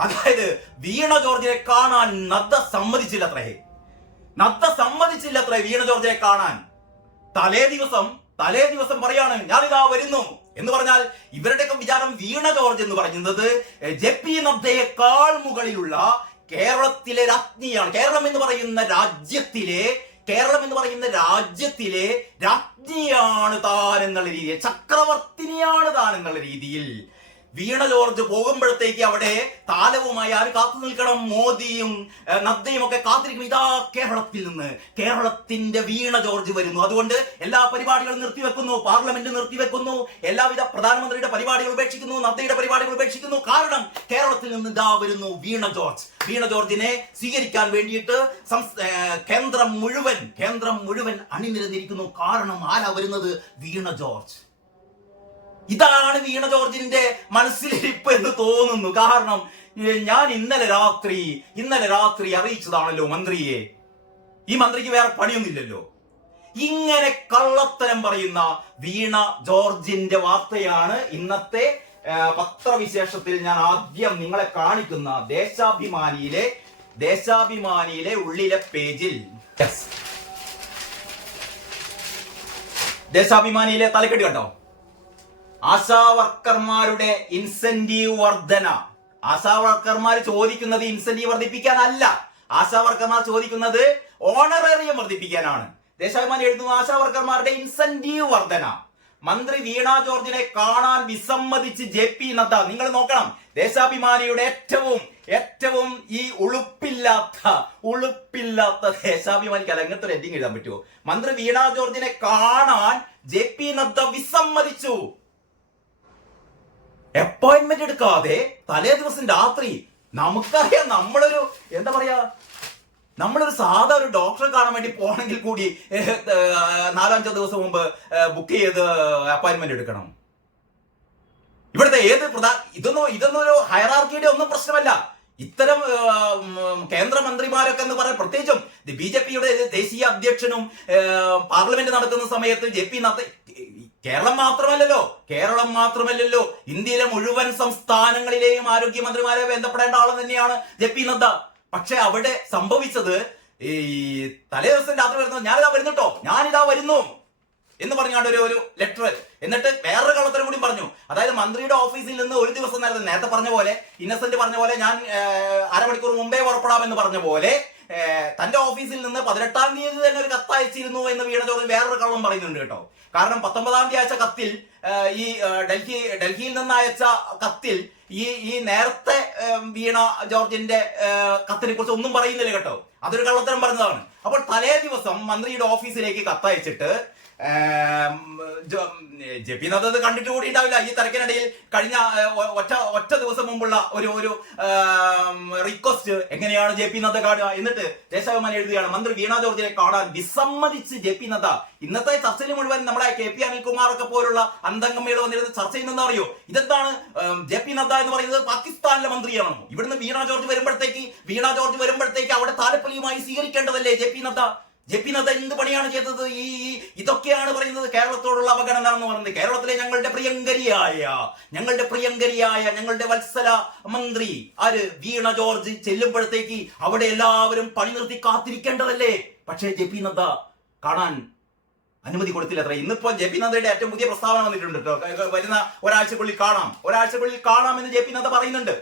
അതായത് വീണ ജോർജിനെ കാണാൻ നദ്ദ സമ്മതിച്ചില്ലത്രേ വീണ ജോർജിനെ കാണാൻ. തലേ ദിവസം പറയാണ്, ഞാനിതാ വരുന്നു എന്ന് പറഞ്ഞാൽ ഇവരുടെയൊക്കെ വിചാരം വീണ ജോർജ് എന്ന് പറയുന്നത് JP നദ്ദയേക്കാൾ മുകളിലുള്ള കേരളത്തിലെ രാജ്ഞിയാണ്. കേരളം എന്ന് പറയുന്ന രാജ്യത്തിലെ രാജ്ഞിയാണ് താൻ എന്നുള്ള രീതിയിൽ, ചക്രവർത്തിനിയാണ് താൻ എന്നുള്ള രീതിയിൽ വീണ ജോർജ് പോകുമ്പോഴത്തേക്ക് അവിടെ താലവുമായി ആര് കാത്തു നിൽക്കണം? മോദിയും നദ്ദയും ഒക്കെ കാത്തിരിക്കും. ഇതാ കേരളത്തിന്റെ വീണ ജോർജ് വരുന്നു. അതുകൊണ്ട് എല്ലാ പരിപാടികളും നിർത്തിവെക്കുന്നു, പാർലമെന്റ് നിർത്തിവെക്കുന്നു, എല്ലാവിധ പ്രധാനമന്ത്രിയുടെ പരിപാടികൾ ഉപേക്ഷിക്കുന്നു, നദ്ദയുടെ പരിപാടികൾ ഉപേക്ഷിക്കുന്നു. കാരണം കേരളത്തിൽ നിന്ന് ഇതാ വരുന്നു വീണ ജോർജിനെ സ്വീകരിക്കാൻ വേണ്ടിയിട്ട് കേന്ദ്രം മുഴുവൻ അണിനിരന്നിരിക്കുന്നു. കാരണം ആരാ വരുന്നത്? വീണ ജോർജ്. ഇതാണ് വീണ ജോർജിന്റെ മനസ്സിലിരിപ്പ് എന്ന് തോന്നുന്നു. കാരണം ഞാൻ ഇന്നലെ രാത്രി അറിയിച്ചതാണല്ലോ മന്ത്രിയെ. ഈ മന്ത്രിക്ക് വേറെ പണിയൊന്നുമില്ലല്ലോ. ഇങ്ങനെ കള്ളത്തരം പറയുന്ന വീണ ജോർജിന്റെ വാർത്തയാണ് ഇന്നത്തെ പത്രവിശേഷത്തിൽ ഞാൻ ആദ്യം നിങ്ങളെ കാണിക്കുന്ന ദേശാഭിമാനിയിലെ ഉള്ളിലെ പേജിൽ. ദേശാഭിമാനിയിലെ തലക്കെട്ട് കണ്ടോ? ആശാവർക്കർമാരുടെ ഇൻസെന്റീവ് വർധന. ആശാവർക്കർമാർ ചോദിക്കുന്നത് ഇൻസെന്റീവ് വർദ്ധിപ്പിക്കാനല്ല, ആശാവർക്കർമാർ ചോദിക്കുന്നത് ഓണറേറിയം വർദ്ധിപ്പിക്കാനാണ്. ദേശാഭിമാനി എഴുതുന്നു, ആശാവർക്കർമാരുടെ ഇൻസെന്റീവ് വർധന. മന്ത്രി വീണ ജോർജിനെ കാണാൻ വിസമ്മതിച്ച് JP നദ്ദ. നിങ്ങൾ നോക്കണം, ദേശാഭിമാനിയുടെ ഏറ്റവും ഈ ഉളുപ്പില്ലാത്ത ദേശാഭിമാനിക്ക് അല്ല അങ്ങനത്തെ ഒരു ഹെഡിങ് എഴുതാൻ പറ്റുമോ? മന്ത്രി വീണ ജോർജിനെ കാണാൻ JP നദ്ദ വിസമ്മതിച്ചു. അപ്പോയിന്റ്മെന്റ് എടുക്കാതെ തലേ ദിവസം രാത്രി. നമുക്കറിയാം, നമ്മളൊരു നമ്മളൊരു സാധാ ഒരു ഡോക്ടറെ കാണാൻ വേണ്ടി പോകണമെങ്കിൽ കൂടി 4-5 ദിവസം മുമ്പ് ബുക്ക് ചെയ്ത് അപ്പോയിന്റ്മെന്റ് എടുക്കണം. ഇവിടുത്തെ ഇതൊന്നും ഒരു ഹയറാർക്കിയുടെ ഒന്നും പ്രശ്നമല്ല. ഇത്തരം കേന്ദ്രമന്ത്രിമാരൊക്കെ എന്ന് പറയാൻ, പ്രത്യേകിച്ചും BJP-യുടെ ദേശീയ അധ്യക്ഷനും പാർലമെന്റ് നടക്കുന്ന സമയത്ത് JP നദ്ദ, കേരളം മാത്രമല്ലല്ലോ ഇന്ത്യയിലെ മുഴുവൻ സംസ്ഥാനങ്ങളിലെയും ആരോഗ്യമന്ത്രിമാരെ ബന്ധപ്പെടേണ്ട ആൾ തന്നെയാണ് JP നദ്ദ. പക്ഷെ അവിടെ സംഭവിച്ചത് ഈ തലേ ദിവസം രാത്രി വരുന്നത് ഞാനിതാ വരുന്നു എന്ന് പറഞ്ഞാണ്ട് ഒരു ലെറ്റർ, എന്നിട്ട് വേറൊരു കള്ളത്തരം കൂടി പറഞ്ഞു. അതായത് മന്ത്രിയുടെ ഓഫീസിൽ നിന്ന് ഒരു ദിവസം നേരത്തെ പറഞ്ഞ പോലെ, ഇന്നസെന്റ് പറഞ്ഞ പോലെ, ഞാൻ അരമണിക്കൂർ മുമ്പേ പുറപ്പെടാമെന്ന് പറഞ്ഞ പോലെ തന്റെ ഓഫീസിൽ നിന്ന് 18-ാം തീയതി തന്നെ ഒരു കത്ത് അയച്ചിരുന്നു എന്ന് വീണ ജോർജ് വേറൊരു കള്ളം പറയുന്നുണ്ട് കേട്ടോ. കാരണം 19-ാം തീയതി അയച്ച കത്തിൽ, ഈ ഡൽഹിയിൽ നിന്ന് അയച്ച കത്തിൽ ഈ നേരത്തെ വീണ ജോർജിന്റെ കത്തിനെ കുറിച്ച് ഒന്നും പറയുന്നില്ല കേട്ടോ. അതൊരു കള്ളത്തരം പറഞ്ഞതാണ്. അപ്പോൾ തലേ ദിവസം മന്ത്രിയുടെ ഓഫീസിലേക്ക് കത്തയച്ചിട്ട് JP നദ്ദ അത് കണ്ടിട്ട് കൂടി ഉണ്ടാവില്ല. ഈ തിരക്കിനിടയിൽ കഴിഞ്ഞ ഒറ്റ ദിവസം മുമ്പുള്ള ഒരു റിക്വസ്റ്റ് എങ്ങനെയാണ് JP നദ്ദ കാണുക, എന്നിട്ട് ദേശാഭിമാനി എഴുതുകയാണ്, മന്ത്രി വീണ ജോർജിനെ കാണാൻ വിസമ്മതിച്ച് JP നദ്ദ. ഇന്നത്തെ ചർച്ചയിൽ മുഴുവൻ നമ്മുടെ KP അനിൽകുമാർ ഒക്കെ പോലുള്ള അന്തംഗമികൾ വന്നിരുന്ന് ചർച്ച ചെയ്യുന്നതെന്ന് അറിയോ? ഇതെന്താണ് JP നദ്ദ എന്ന് പറയുന്നത് പാകിസ്ഥാനിലെ മന്ത്രിയാണോ? ഇവിടുന്ന് വീണ ജോർജ് വരുമ്പോഴത്തേക്ക് അവിടെ താലപ്പൊലിയുമായി സ്വീകരിക്കേണ്ടതല്ലേ JP നദ്ദ എന്ത് പണിയാണ് ചെയ്തത്? ഇതൊക്കെയാണ് പറയുന്നത് കേരളത്തോടുള്ള അവഗണന എന്ന് പറയുന്നത്. കേരളത്തിലെ ഞങ്ങളുടെ പ്രിയങ്കരിയായ ഞങ്ങളുടെ വത്സല മന്ത്രി ആര്, വീണ ജോർജ് ചെല്ലുമ്പോഴത്തേക്ക് അവിടെ എല്ലാവരും പണി നിർത്തി കാത്തിരിക്കേണ്ടതല്ലേ? പക്ഷേ JP നദ്ദ കാണാൻ അനുമതി കൊടുത്തില്ല. അത്ര ഇന്നിപ്പോ JP നദ്ദയുടെ ഏറ്റവും പുതിയ പ്രസ്താവന വന്നിട്ടുണ്ട് കേട്ടോ. വരുന്ന ഒരാഴ്ചക്കുള്ളിൽ കാണാം എന്ന് JP നദ്ദ പറയുന്നുണ്ട്.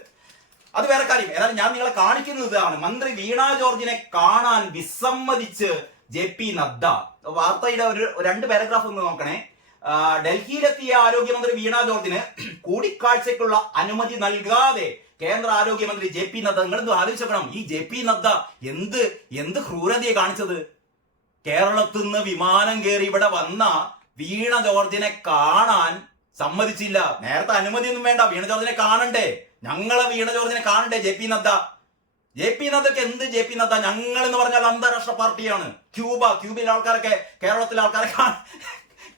അത് വേറെ കാര്യം. ഏതായാലും ഞാൻ നിങ്ങളെ കാണിക്കുന്നതാണ് മന്ത്രി വീണ ജോർജിനെ കാണാൻ വിസമ്മതിച്ച് JP നദ്ദ. വാർത്തയുടെ ഒരു 2 പാരഗ്രാഫ് ഒന്ന് നോക്കണേ. ഡൽഹിയിലെത്തിയ ആരോഗ്യമന്ത്രി വീണ ജോർജിന് കൂടിക്കാഴ്ചയ്ക്കുള്ള അനുമതി നൽകാതെ കേന്ദ്ര ആരോഗ്യമന്ത്രി JP നദ്ദ. നിങ്ങളെന്ത് ആലോചിക്കണം, ഈ JP നദ്ദ എന്ത് ക്രൂരതയെ കാണിച്ചത്? കേരളത്തിൽ നിന്ന് വിമാനം കയറി ഇവിടെ വന്ന വീണ ജോർജിനെ കാണാൻ സമ്മതിച്ചില്ല. നേരത്തെ അനുമതിയൊന്നും വേണ്ട, വീണ ജോർജിനെ കാണണ്ടേ? വീണ ജോർജിനെ കാണണ്ടേ JP നദ്ദ? JP നദ്ദക്ക് എന്ത് JP നദ്ദ? ഞങ്ങൾ എന്ന് പറഞ്ഞാൽ അന്താരാഷ്ട്ര പാർട്ടിയാണ്. ക്യൂബയിലെ ആൾക്കാരൊക്കെ കേരളത്തിലെ ആൾക്കാരെ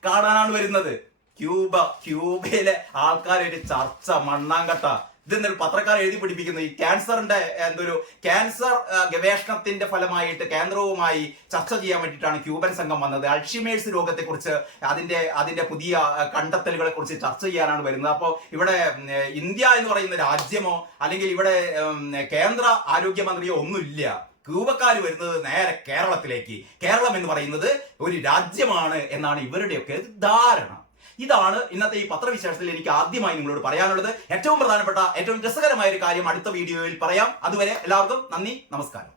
കാണാനാണ് വരുന്നത്. ക്യൂബയിലെ ആൾക്കാരൊരു ചർച്ച മണ്ണാങ്കട്ട. ഇതെന്തൊരു പത്രക്കാർ എഴുതി പിടിപ്പിക്കുന്നു. ഈ ക്യാൻസർ ഗവേഷണത്തിന്റെ ഫലമായിട്ട് കേന്ദ്രവുമായി ചർച്ച ചെയ്യാൻ വേണ്ടിയിട്ടാണ് ക്യൂബൻ സംഘം വന്നത്. അൾഷിമേഴ്സ് രോഗത്തെക്കുറിച്ച്, അതിന്റെ പുതിയ കണ്ടെത്തലുകളെ കുറിച്ച് ചർച്ച ചെയ്യാനാണ് വരുന്നത്. അപ്പോൾ ഇവിടെ ഇന്ത്യ എന്ന് പറയുന്ന രാജ്യമോ അല്ലെങ്കിൽ ഇവിടെ കേന്ദ്ര ആരോഗ്യമന്ത്രിയോ ഒന്നുമില്ല. ക്യൂബക്കാർ വരുന്നത് നേരെ കേരളത്തിലേക്ക്. കേരളം എന്ന് പറയുന്നത് ഒരു രാജ്യമാണ് എന്നാണ് ഇവരുടെയൊക്കെ ധാരണ. ഇതാണ് ഇന്നത്തെ ഈ പത്രവിശേഷത്തിൽ എനിക്ക് ആദ്യമായി നിങ്ങളോട് പറയാനുള്ളത്. ഏറ്റവും പ്രധാനപ്പെട്ട, ഏറ്റവും രസകരമായ ഒരു കാര്യം അടുത്ത വീഡിയോയിൽ പറയാം. അതുവരെ എല്ലാവർക്കും നന്ദി, നമസ്കാരം.